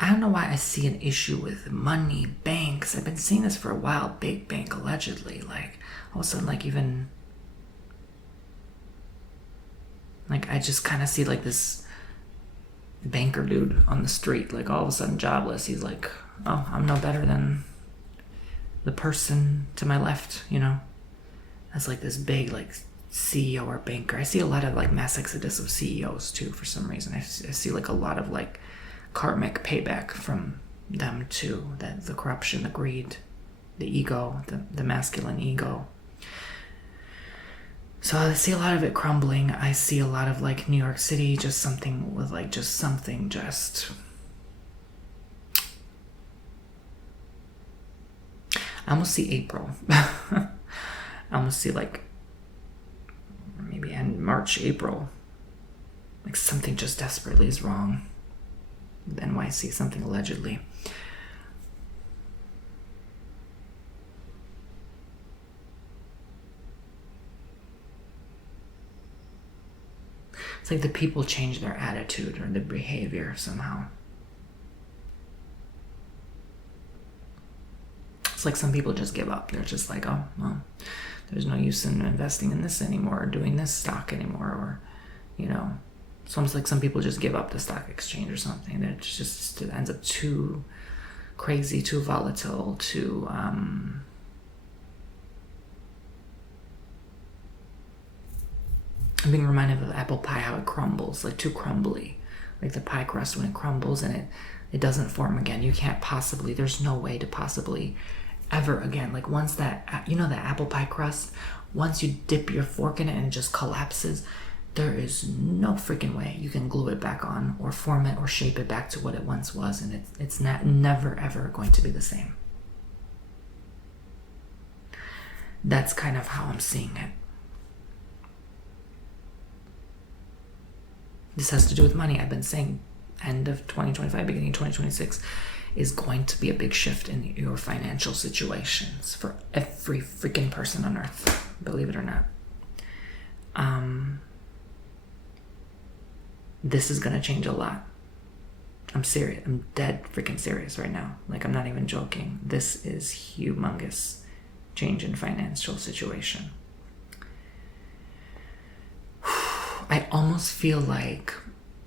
I don't know why I see an issue with money, banks. I've been seeing this for a while. Big bank, allegedly. Like, all of a sudden, like, even... Like, I just kind of see, like, this banker dude on the street. Like, all of a sudden, jobless. He's like, oh, I'm no better than the person to my left, That's, like, this big, like, CEO or banker. I see a lot of, like, mass exodus of CEOs, too, for some reason. I see, like, a lot of, like, karmic payback from them too. That the corruption, the greed, the ego, the masculine ego. So I see a lot of it crumbling. I see a lot of like New York City, just something with like just something just I almost see April. I almost see like maybe end March, April. Like something just desperately is wrong with NYC, something allegedly. It's like the people change their attitude or their behavior somehow. It's like some people just give up. They're just like, oh, well, there's no use in investing in this anymore or doing this stock anymore, or, you know, it's almost like some people just give up the stock exchange or something. That just it ends up too crazy, too volatile, too I'm being reminded of apple pie, how it crumbles, like too crumbly. Like the pie crust, when it crumbles and it doesn't form again. You can't possibly, there's no way to possibly ever again. Like once that, you know, that apple pie crust, once you dip your fork in it and it just collapses, there is no freaking way you can glue it back on or form it or shape it back to what it once was. And it's not, never ever going to be the same. That's kind of how I'm seeing it. This has to do with money. I've been saying end of 2025, beginning of 2026 is going to be a big shift in your financial situations for every freaking person on earth, believe it or not. This is going to change a lot. I'm serious. I'm dead freaking serious right now. Like, I'm not even joking. This is humongous change in financial situation. I almost feel like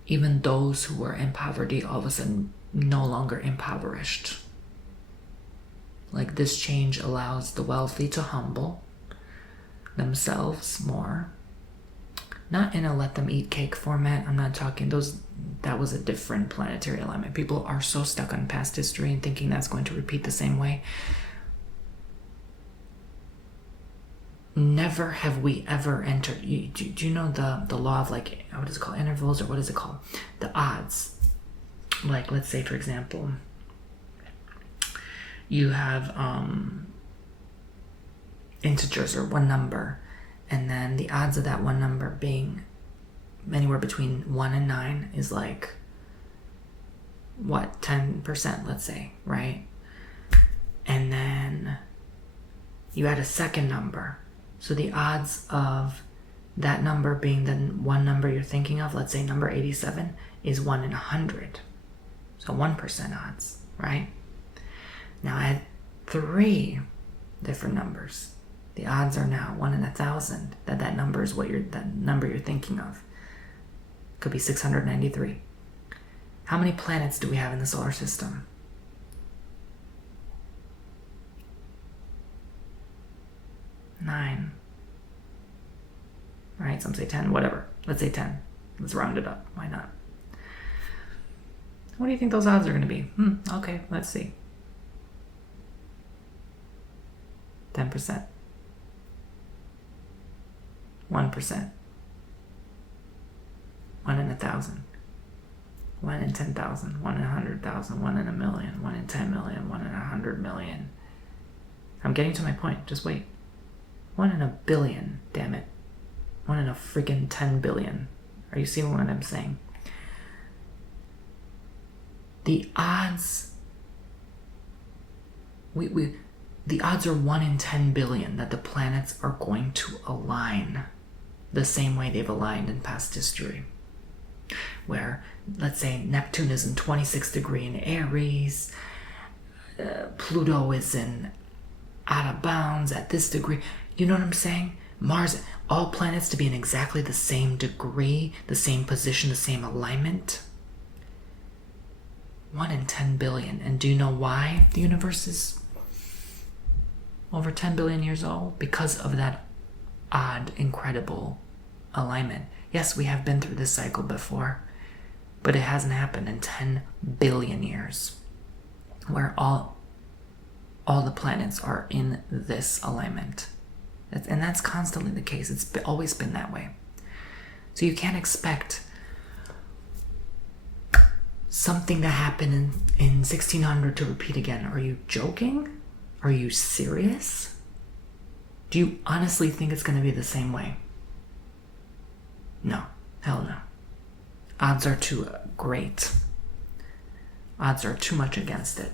even those who were in poverty all of a sudden no longer impoverished. Like, this change allows the wealthy to humble themselves more. Not in a let them eat cake format. I'm not talking that was a different planetary alignment. People are so stuck on past history and thinking that's going to repeat the same way. Never have we ever entered. Do you know the law of, like, what is it called? Intervals, or what is it called? The odds. Like, let's say, for example, you have integers or one number, and then the odds of that one number being anywhere between 1 and 9 is like, what, 10%, let's say, right? And then you add a second number. So the odds of that number being the one number you're thinking of, let's say number 87, is 1 in 100. So 1% odds, right? Now add 3 different numbers. The odds are now 1 in 1,000 that number is that number you're thinking of. Could be 693. How many planets do we have in the solar system? 9. Right? Some say 10, whatever. Let's say 10. Let's round it up. Why not? What do you think those odds are going to be? Okay, let's see. 10%. 1%. 1 in 1,000. 1 in 10,000. 1 in 100,000. 1 in a million. 1 in 10 million. 1 in 100 million. I'm getting to my point. Just wait. 1 in a billion. Damn it. 1 in a freaking 10 billion. Are you seeing what I'm saying? The odds. The odds are 1 in 10 billion that the planets are going to align the same way they've aligned in past history. Where, let's say, Neptune is in 26 degree in Aries, Pluto is in out of bounds at this degree. You know what I'm saying? Mars, all planets to be in exactly the same degree, the same position, the same alignment. 1 in 10 billion. And do you know why the universe is over 10 billion years old? Because of that odd, incredible alignment. Yes, we have been through this cycle before, but it hasn't happened in 10 billion years, where all the planets are in this alignment. And that's constantly the case. It's always been that way. So you can't expect something that happened in 1600 to repeat again. Are you joking? Are you serious? Do you honestly think it's going to be the same way? No. Hell no. Odds are too great. Odds are too much against it.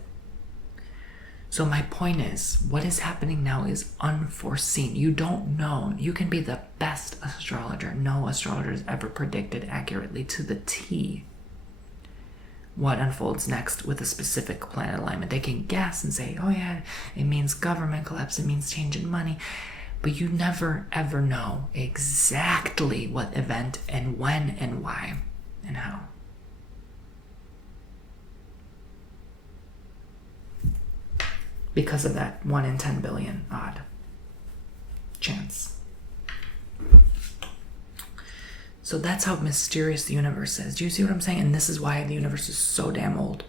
So my point is, what is happening now is unforeseen. You don't know. You can be the best astrologer. No astrologer has ever predicted accurately to the T what unfolds next with a specific planet alignment. They can guess and say, oh yeah, it means government collapse, it means change in money. But you never ever know exactly what event and when and why and how. Because of that 1 in 10 billion odd chance. So that's how mysterious the universe is. Do you see what I'm saying? And this is why the universe is so damn old.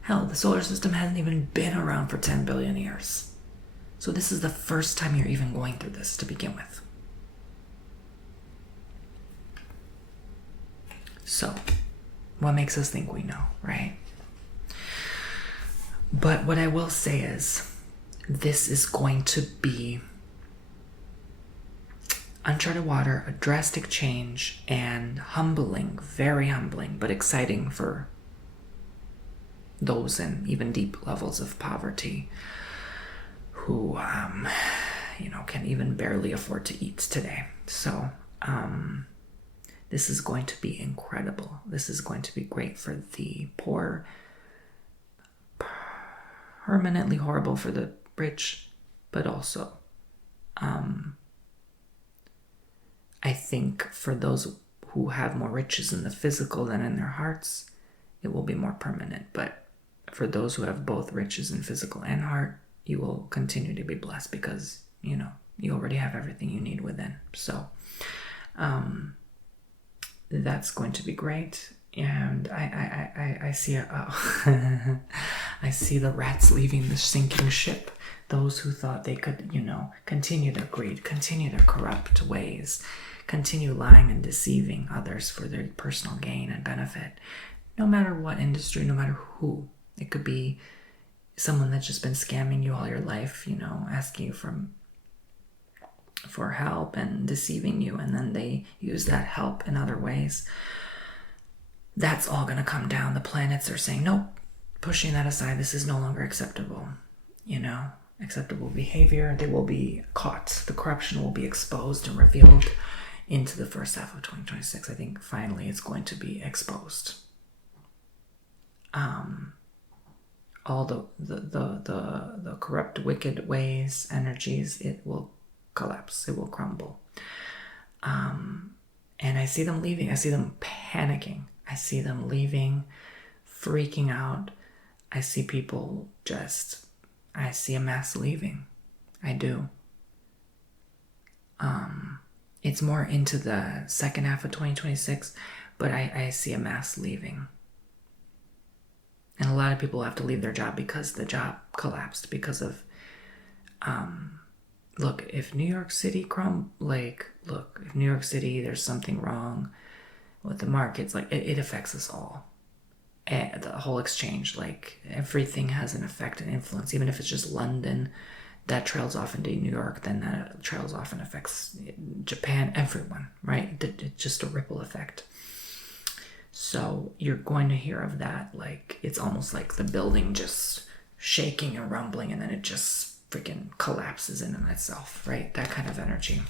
Hell, the solar system hasn't even been around for 10 billion years. So this is the first time you're even going through this to begin with. So, what makes us think we know, right? But what I will say is, this is going to be uncharted water, a drastic change, and humbling, very humbling, but exciting for those in even deep levels of poverty who, can even barely afford to eat today. So, this is going to be incredible. This is going to be great for the poor, permanently horrible for the rich, but also, I think for those who have more riches in the physical than in their hearts, it will be more permanent. But for those who have both riches in physical and heart, you will continue to be blessed because, you already have everything you need within. So, that's going to be great. And I see I see the rats leaving the sinking ship. Those who thought they could, continue their greed, continue their corrupt ways, continue lying and deceiving others for their personal gain and benefit. No matter what industry, no matter who. It could be someone that's just been scamming you all your life, asking you for help and deceiving you, and then they use that help in other ways. That's all going to come down. The planets are saying, nope, pushing that aside. This is no longer acceptable. Acceptable behavior. They will be caught. The corruption will be exposed and revealed into the first half of 2026. I think finally it's going to be exposed. All the corrupt, wicked ways, energies, it will collapse. It will crumble. And I see them leaving. I see them panicking. I see them leaving, freaking out. I see people I see a mass leaving. I do. It's more into the second half of 2026, but I see a mass leaving. And a lot of people have to leave their job because the job collapsed because of, look, if New York City if New York City, there's something wrong with the markets, it affects us all. The whole exchange, everything has an effect and influence. Even if it's just London, that trails off into New York, then that trails off and affects Japan, everyone, right? It's just a ripple effect. So you're going to hear of that, it's almost like the building just shaking and rumbling, and then it just freaking collapses in itself, right? That kind of energy.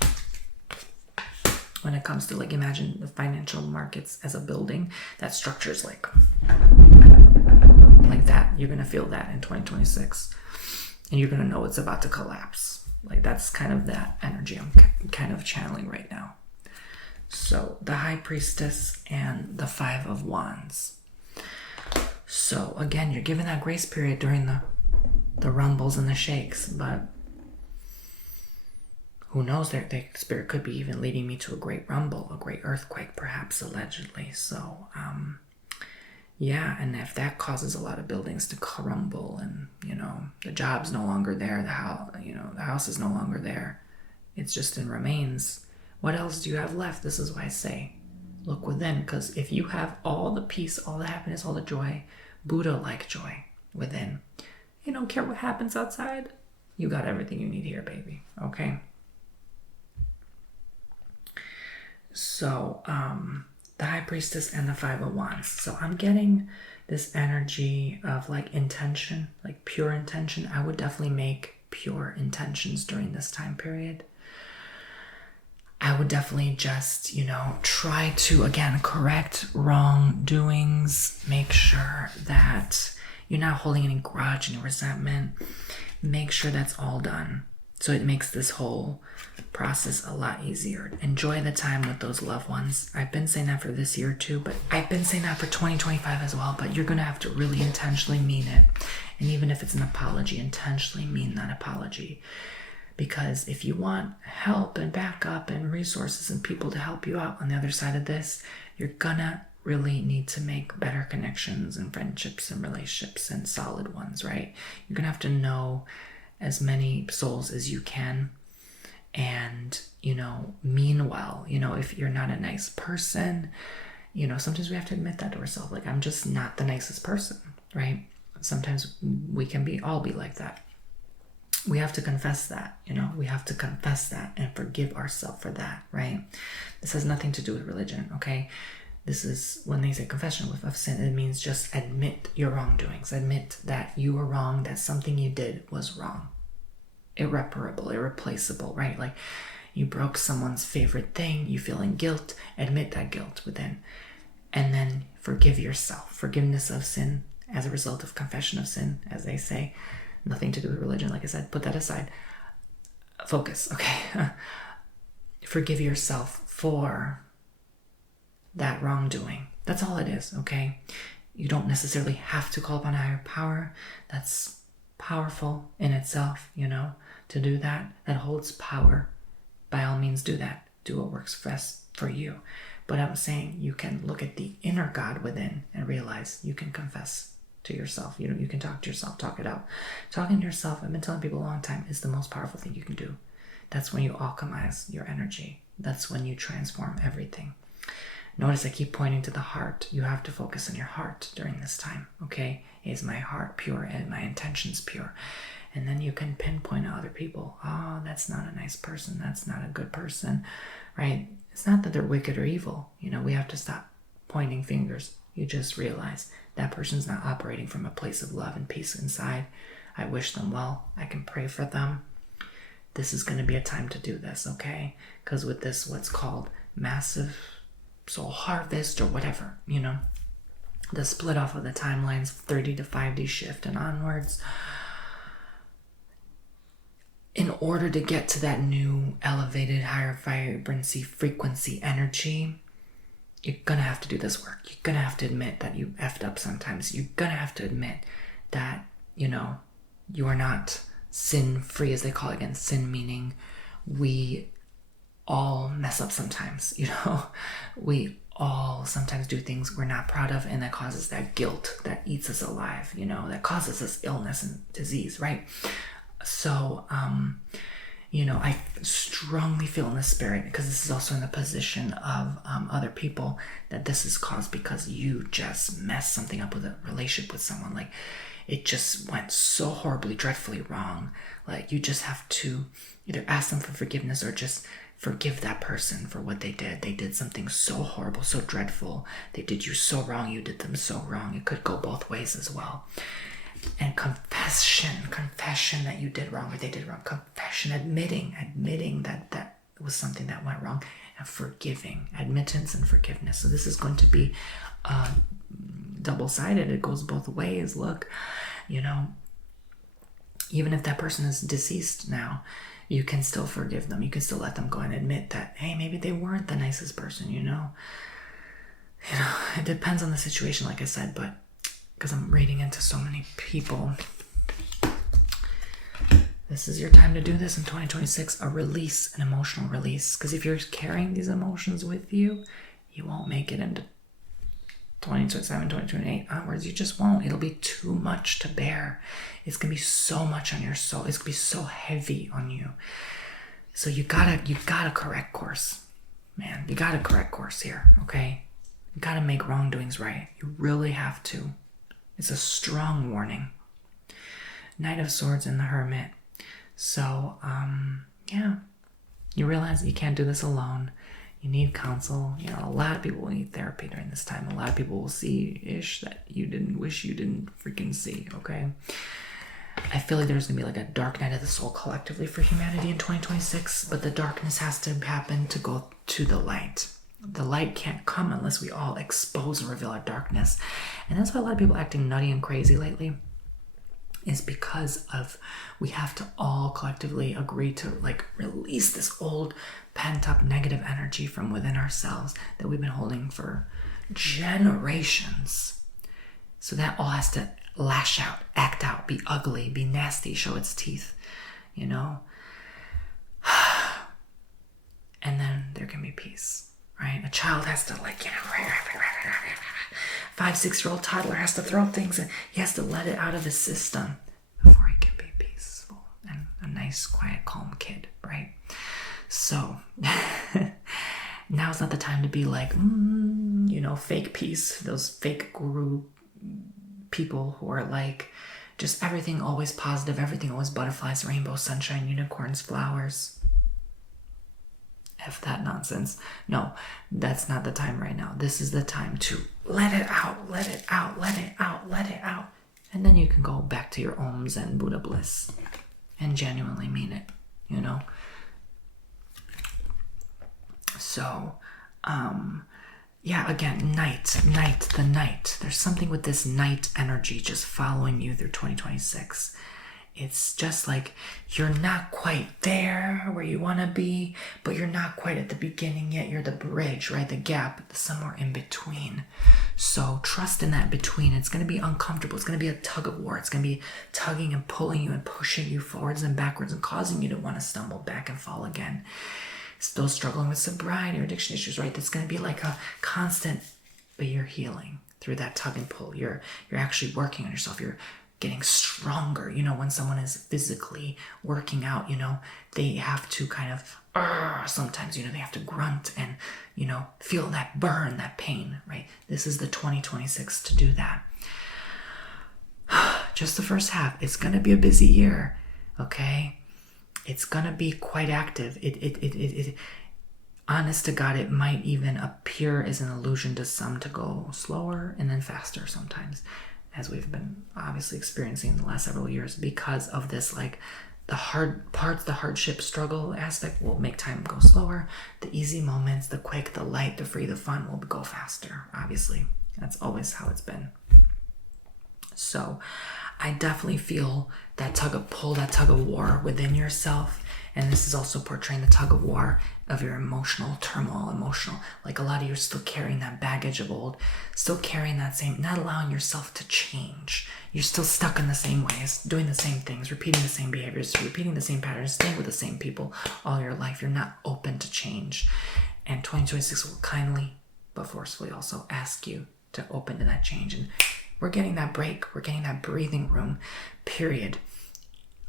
When it comes to, imagine the financial markets as a building, that structure's like that. You're going to feel that in 2026. And you're going to know it's about to collapse. That's kind of that energy I'm kind of channeling right now. So, the High Priestess and the Five of Wands. So, again, you're given that grace period during the rumbles and the shakes, but who knows, their spirit could be even leading me to a great rumble, a great earthquake, perhaps, allegedly. So, yeah, and if that causes a lot of buildings to crumble and, the job's no longer there, the house is no longer there, it's just in remains, what else do you have left? This is why I say, look within, because if you have all the peace, all the happiness, all the joy, Buddha-like joy within, you don't care what happens outside. You got everything you need here, baby. Okay. So, the High Priestess and the Five of Wands. So I'm getting this energy of like intention, like pure intention. I would definitely make pure intentions during this time period. I would definitely just, try to, again, correct wrongdoings. Make sure that you're not holding any grudge, any resentment. Make sure that's all done. So it makes this whole process a lot easier. Enjoy the time with those loved ones. I've been saying that for this year too, but I've been saying that for 2025 as well, but you're going to have to really intentionally mean it. And even if it's an apology, intentionally mean that apology. Because if you want help and backup and resources and people to help you out on the other side of this, you're gonna really need to make better connections and friendships and relationships and solid ones, right? You're gonna have to know as many souls as you can and, mean well. If you're not a nice person, sometimes we have to admit that to ourselves. Like, I'm just not the nicest person, right? Sometimes we can all be like that. We have to confess that, we have to confess that and forgive ourselves for that, right? This has nothing to do with religion, okay? This is, when they say confession of sin, it means just admit your wrongdoings. Admit that you were wrong, that something you did was wrong. Irreparable, irreplaceable, right? Like, you broke someone's favorite thing, you feeling guilt, admit that guilt within. And then forgive yourself. Forgiveness of sin as a result of confession of sin, as they say. Nothing to do with religion, like I said. Put that aside. Focus, okay? Forgive yourself for that wrongdoing. That's all it is, okay? You don't necessarily have to call upon a higher power. That's powerful in itself, to do that. That holds power. By all means, do that. Do what works best for you. But I'm saying you can look at the inner God within and realize you can confess to yourself. You can talk to yourself, talk it out. Talking to yourself, I've been telling people a long time, is the most powerful thing you can do. That's when you alchemize your energy. That's when you transform everything. Notice I keep pointing to the heart. You have to focus on your heart during this time, okay? Is my heart pure and my intentions pure? And then you can pinpoint other people. Oh, that's not a nice person. That's not a good person, right? It's not that they're wicked or evil. We have to stop pointing fingers. You just realize that person's not operating from a place of love and peace inside. I wish them well. I can pray for them. This is going to be a time to do this, okay? Because with this, what's called massive soul harvest or whatever, the split off of the timelines, 30 to 5D shift and onwards. In order to get to that new elevated, higher vibrancy, frequency, energy, you're going to have to do this work. You're going to have to admit that you effed up sometimes. You're going to have to admit that, you are not sin-free, as they call it again. Sin meaning we all mess up sometimes, We all sometimes do things we're not proud of, and that causes that guilt that eats us alive, that causes us illness and disease, right? So, I strongly feel in the spirit, because this is also in the position of other people, that this is caused because you just messed something up with a relationship with someone. Like, it just went so horribly, dreadfully wrong. Like, you just have to either ask them for forgiveness or just forgive that person for what they did. They did something so horrible, so dreadful. They did you so wrong. You did them so wrong. It could go both ways as well. And confession that you did wrong or they did wrong. Confession, admitting that was something that went wrong, and forgiving, admittance and forgiveness. So this is going to be double-sided. It goes both ways. Look, even if that person is deceased now, you can still forgive them. You can still let them go and admit that, hey, maybe they weren't the nicest person, it depends on the situation, like I said, but because I'm reading into so many people, this is your time to do this in 2026, a release, an emotional release. Because if you're carrying these emotions with you, you won't make it into 2027, 2028 onwards. You just won't. It'll be too much to bear. It's gonna be so much on your soul. It's gonna be so heavy on you. So you gotta correct course, man. You gotta correct course here, okay? You gotta make wrongdoings right. You really have to. It's a strong warning. Knight of Swords and the Hermit. So, yeah, you realize you can't do this alone. You need counsel. You know, a lot of people will need therapy during this time. A lot of people will see ish that you didn't wish you didn't freaking see, okay? I feel like there's gonna be like a dark night of the soul collectively for humanity in 2026, but the darkness has to happen to go to the light. The light can't come unless we all expose and reveal our darkness. And that's why a lot of people are acting nutty and crazy lately, is because of we have to all collectively agree to like release this old pent up negative energy from within ourselves that we've been holding for generations. So that all has to lash out, act out, be ugly, be nasty, show its teeth, you know? And then there can be peace, right? A child has to like, you know, 5-6-year-old toddler has to throw things and he has to let it out of his system before he can be peaceful and a nice, quiet, calm kid, right? So now's not the time to be like, you know, fake peace, those fake guru people who are like, just everything always positive, everything always butterflies, rainbow, sunshine, unicorns, flowers. F that nonsense. No, that's not the time right now. This is the time to let it out, let it out, let it out, let it out. And then you can go back to your Om Zen Buddha bliss and genuinely mean it, you know? So, yeah, again, the night. There's something with this night energy just following you through 2026. It's just like you're not quite there where you want to be, but you're not quite at the beginning yet. You're the bridge, right? The gap, somewhere in between. So trust in that between. It's going to be uncomfortable. It's going to be a tug of war. It's going to be tugging and pulling you and pushing you forwards and backwards and causing you to want to stumble back and fall again. Still struggling with sobriety or addiction issues, right? That's going to be like a constant, but you're healing through that tug and pull. You're actually working on yourself. You're getting stronger. You know, when someone is physically working out, you know, they have to kind of, sometimes, you know, they have to grunt and, you know, feel that burn, that pain, right? This is the 2026 to do that. Just the first half. It's going to be a busy year, okay? It's going to be quite active. It honest to God, it might even appear as an illusion to some to go slower and then faster sometimes, as we've been obviously experiencing in the last several years, because of this, like the hard parts, the hardship struggle aspect will make time go slower. The easy moments, the quick, the light, the free, the fun will go faster. Obviously, that's always how it's been. So I definitely feel that tug of pull, that tug of war within yourself. And this is also portraying the tug of war of your emotional turmoil, like a lot of you are still carrying that baggage of old, still carrying that same, not allowing yourself to change. You're still stuck in the same ways, doing the same things, repeating the same behaviors, repeating the same patterns, staying with the same people all your life. You're not open to change. And 2026 will kindly but forcefully also ask you to open to that change. And we're getting that break. We're getting that breathing room period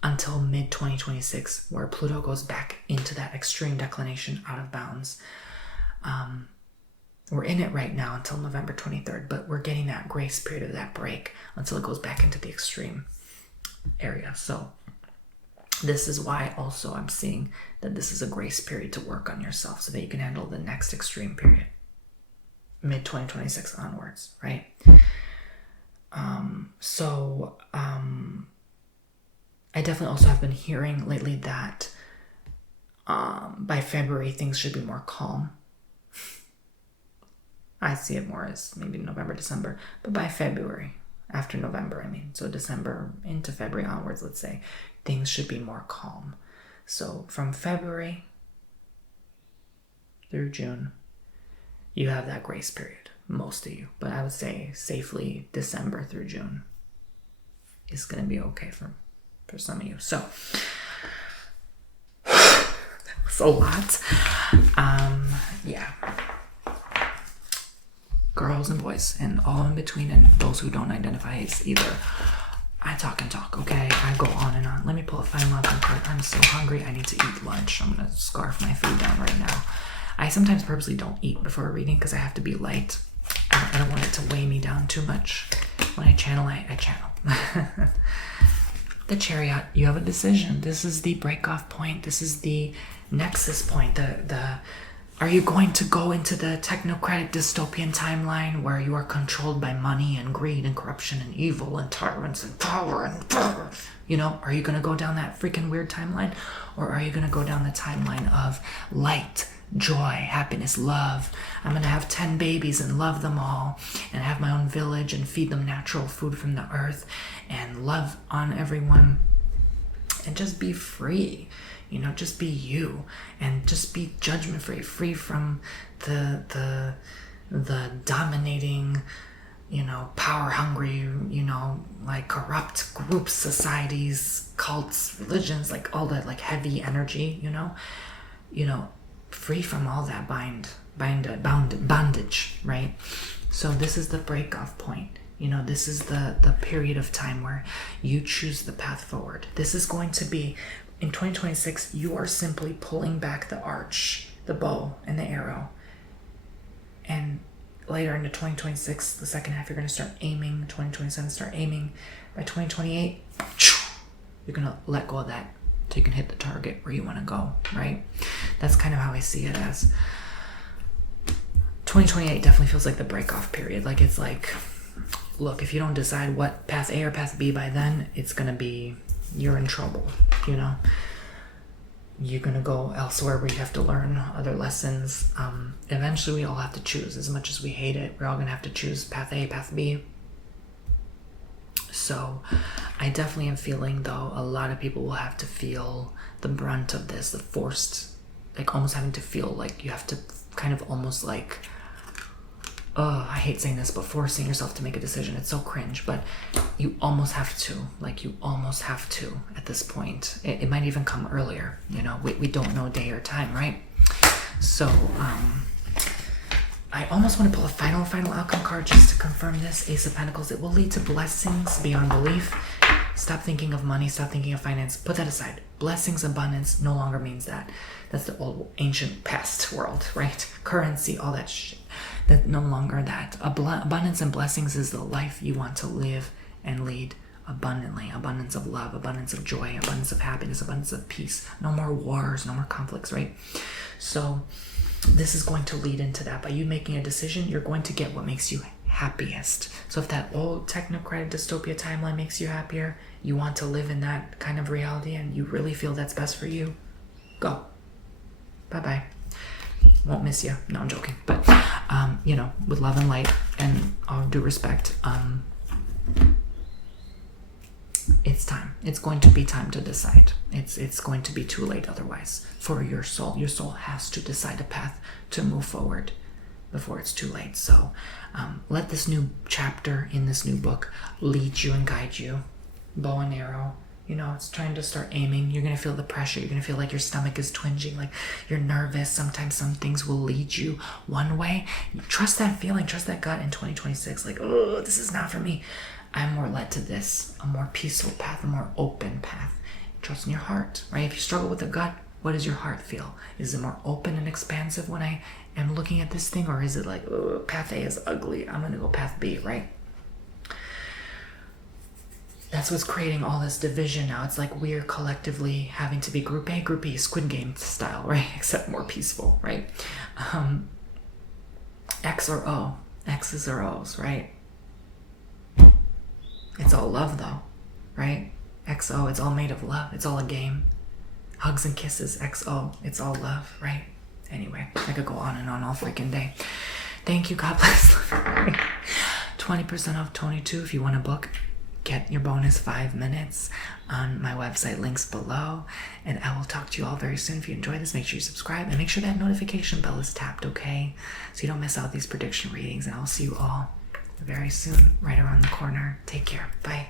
until mid-2026, where Pluto goes back into that extreme declination out of bounds. We're in it right now until November 23rd, but we're getting that grace period of that break until it goes back into the extreme area. So this is why also I'm seeing that this is a grace period to work on yourself so that you can handle the next extreme period, mid-2026 onwards, right? I definitely also have been hearing lately that by February things should be more calm. I see it more as maybe November, December, but by February, after November, so December into February onwards, let's say, things should be more calm. So from February through June, you have that grace period, most of you, but I would say safely December through June is going to be okay for some of you. So that was a lot. Yeah. Girls and boys and all in between, and those who don't identify as either. I talk and talk, okay? I go on and on. Let me pull a final outcome card. I'm so hungry. I need to eat lunch. I'm going to scarf my food down right now. I sometimes purposely don't eat before reading because I have to be light. I don't want it to weigh me down too much. When I channel, I channel. The Chariot, you have a decision. This is the break-off point. This is the nexus point. Are you going to go into the technocratic dystopian timeline where you are controlled by money and greed and corruption and evil and tyrants and power and you know, are you going to go down that freaking weird timeline? Or are you going to go down the timeline of light, joy, happiness, love? I'm going to have 10 babies and love them all and have my own village and feed them natural food from the earth and love on everyone and just be free. You know, just be you and just be judgment free, free from the dominating, you know, power hungry, you know, like corrupt groups, societies, cults, religions, like all that like heavy energy, you know, free from all that bondage, right? So this is the break-off point. You know, this is the period of time where you choose the path forward. This is going to be, in 2026, you are simply pulling back the arch, the bow, and the arrow. And later into 2026, the second half, you're going to start aiming. 2027, start aiming. By 2028, you're going to let go of that so you can hit the target where you want to go, right? That's kind of how I see it as. 2028 definitely feels like the break-off period. Like, it's like, look, if you don't decide what path A or path B by then, it's going to be, you're in trouble, you know? You're going to go elsewhere where you have to learn other lessons. Eventually, we all have to choose. As much as we hate it, we're all going to have to choose path A, path B. So I definitely am feeling, though, a lot of people will have to feel the brunt of this, the forced, like almost having to feel like you have to kind of almost like, I hate saying this, but forcing yourself to make a decision. It's so cringe, but you almost have to. Like, you almost have to at this point. It might even come earlier, you know. We don't know day or time, right? So, I almost want to pull a final outcome card just to confirm this. Ace of Pentacles. It will lead to blessings beyond belief. Stop thinking of money. Stop thinking of finance. Put that aside. Blessings, abundance no longer means that. That's the old ancient past world, right? Currency, all that shit. That no longer that. Abundance and blessings is the life you want to live and lead abundantly. Abundance of love, abundance of joy, abundance of happiness, abundance of peace. No more wars, no more conflicts, right? So this is going to lead into that. By you making a decision, you're going to get what makes you happiest. So if that old technocratic dystopia timeline makes you happier, you want to live in that kind of reality and you really feel that's best for you, go. Bye-bye. Won't miss you. No, I'm joking. But, you know, with love and light and all due respect, it's time. It's going to be time to decide. It's going to be too late otherwise for your soul. Your soul has to decide a path to move forward before it's too late. So let this new chapter in this new book lead you and guide you. Bow and arrow. You know, it's trying to start aiming. You're going to feel the pressure. You're going to feel like your stomach is twinging, like you're nervous. Sometimes some things will lead you one way. Trust that feeling, trust that gut in 2026. Like, oh, this is not for me. I'm more led to this, a more peaceful path, a more open path. Trust in your heart, right? If you struggle with the gut, what does your heart feel? Is it more open and expansive when I am looking at this thing? Or is it like, oh, path A is ugly, I'm going to go path B, right? That's what's creating all this division now. It's like we're collectively having to be group A, group B, Squid Game style, right? Except more peaceful, right? X or O, X's or O's, right? It's all love though, right? XO, it's all made of love. It's all a game. Hugs and kisses, XO, it's all love, right? Anyway, I could go on and on all freaking day. Thank you, God bless. 20% off 22 if you want to book. Get your bonus 5 minutes on my website, links below. And I will talk to you all very soon. If you enjoy this, make sure you subscribe and make sure that notification bell is tapped, okay? So you don't miss out these prediction readings. And I'll see you all very soon, right around the corner. Take care. Bye.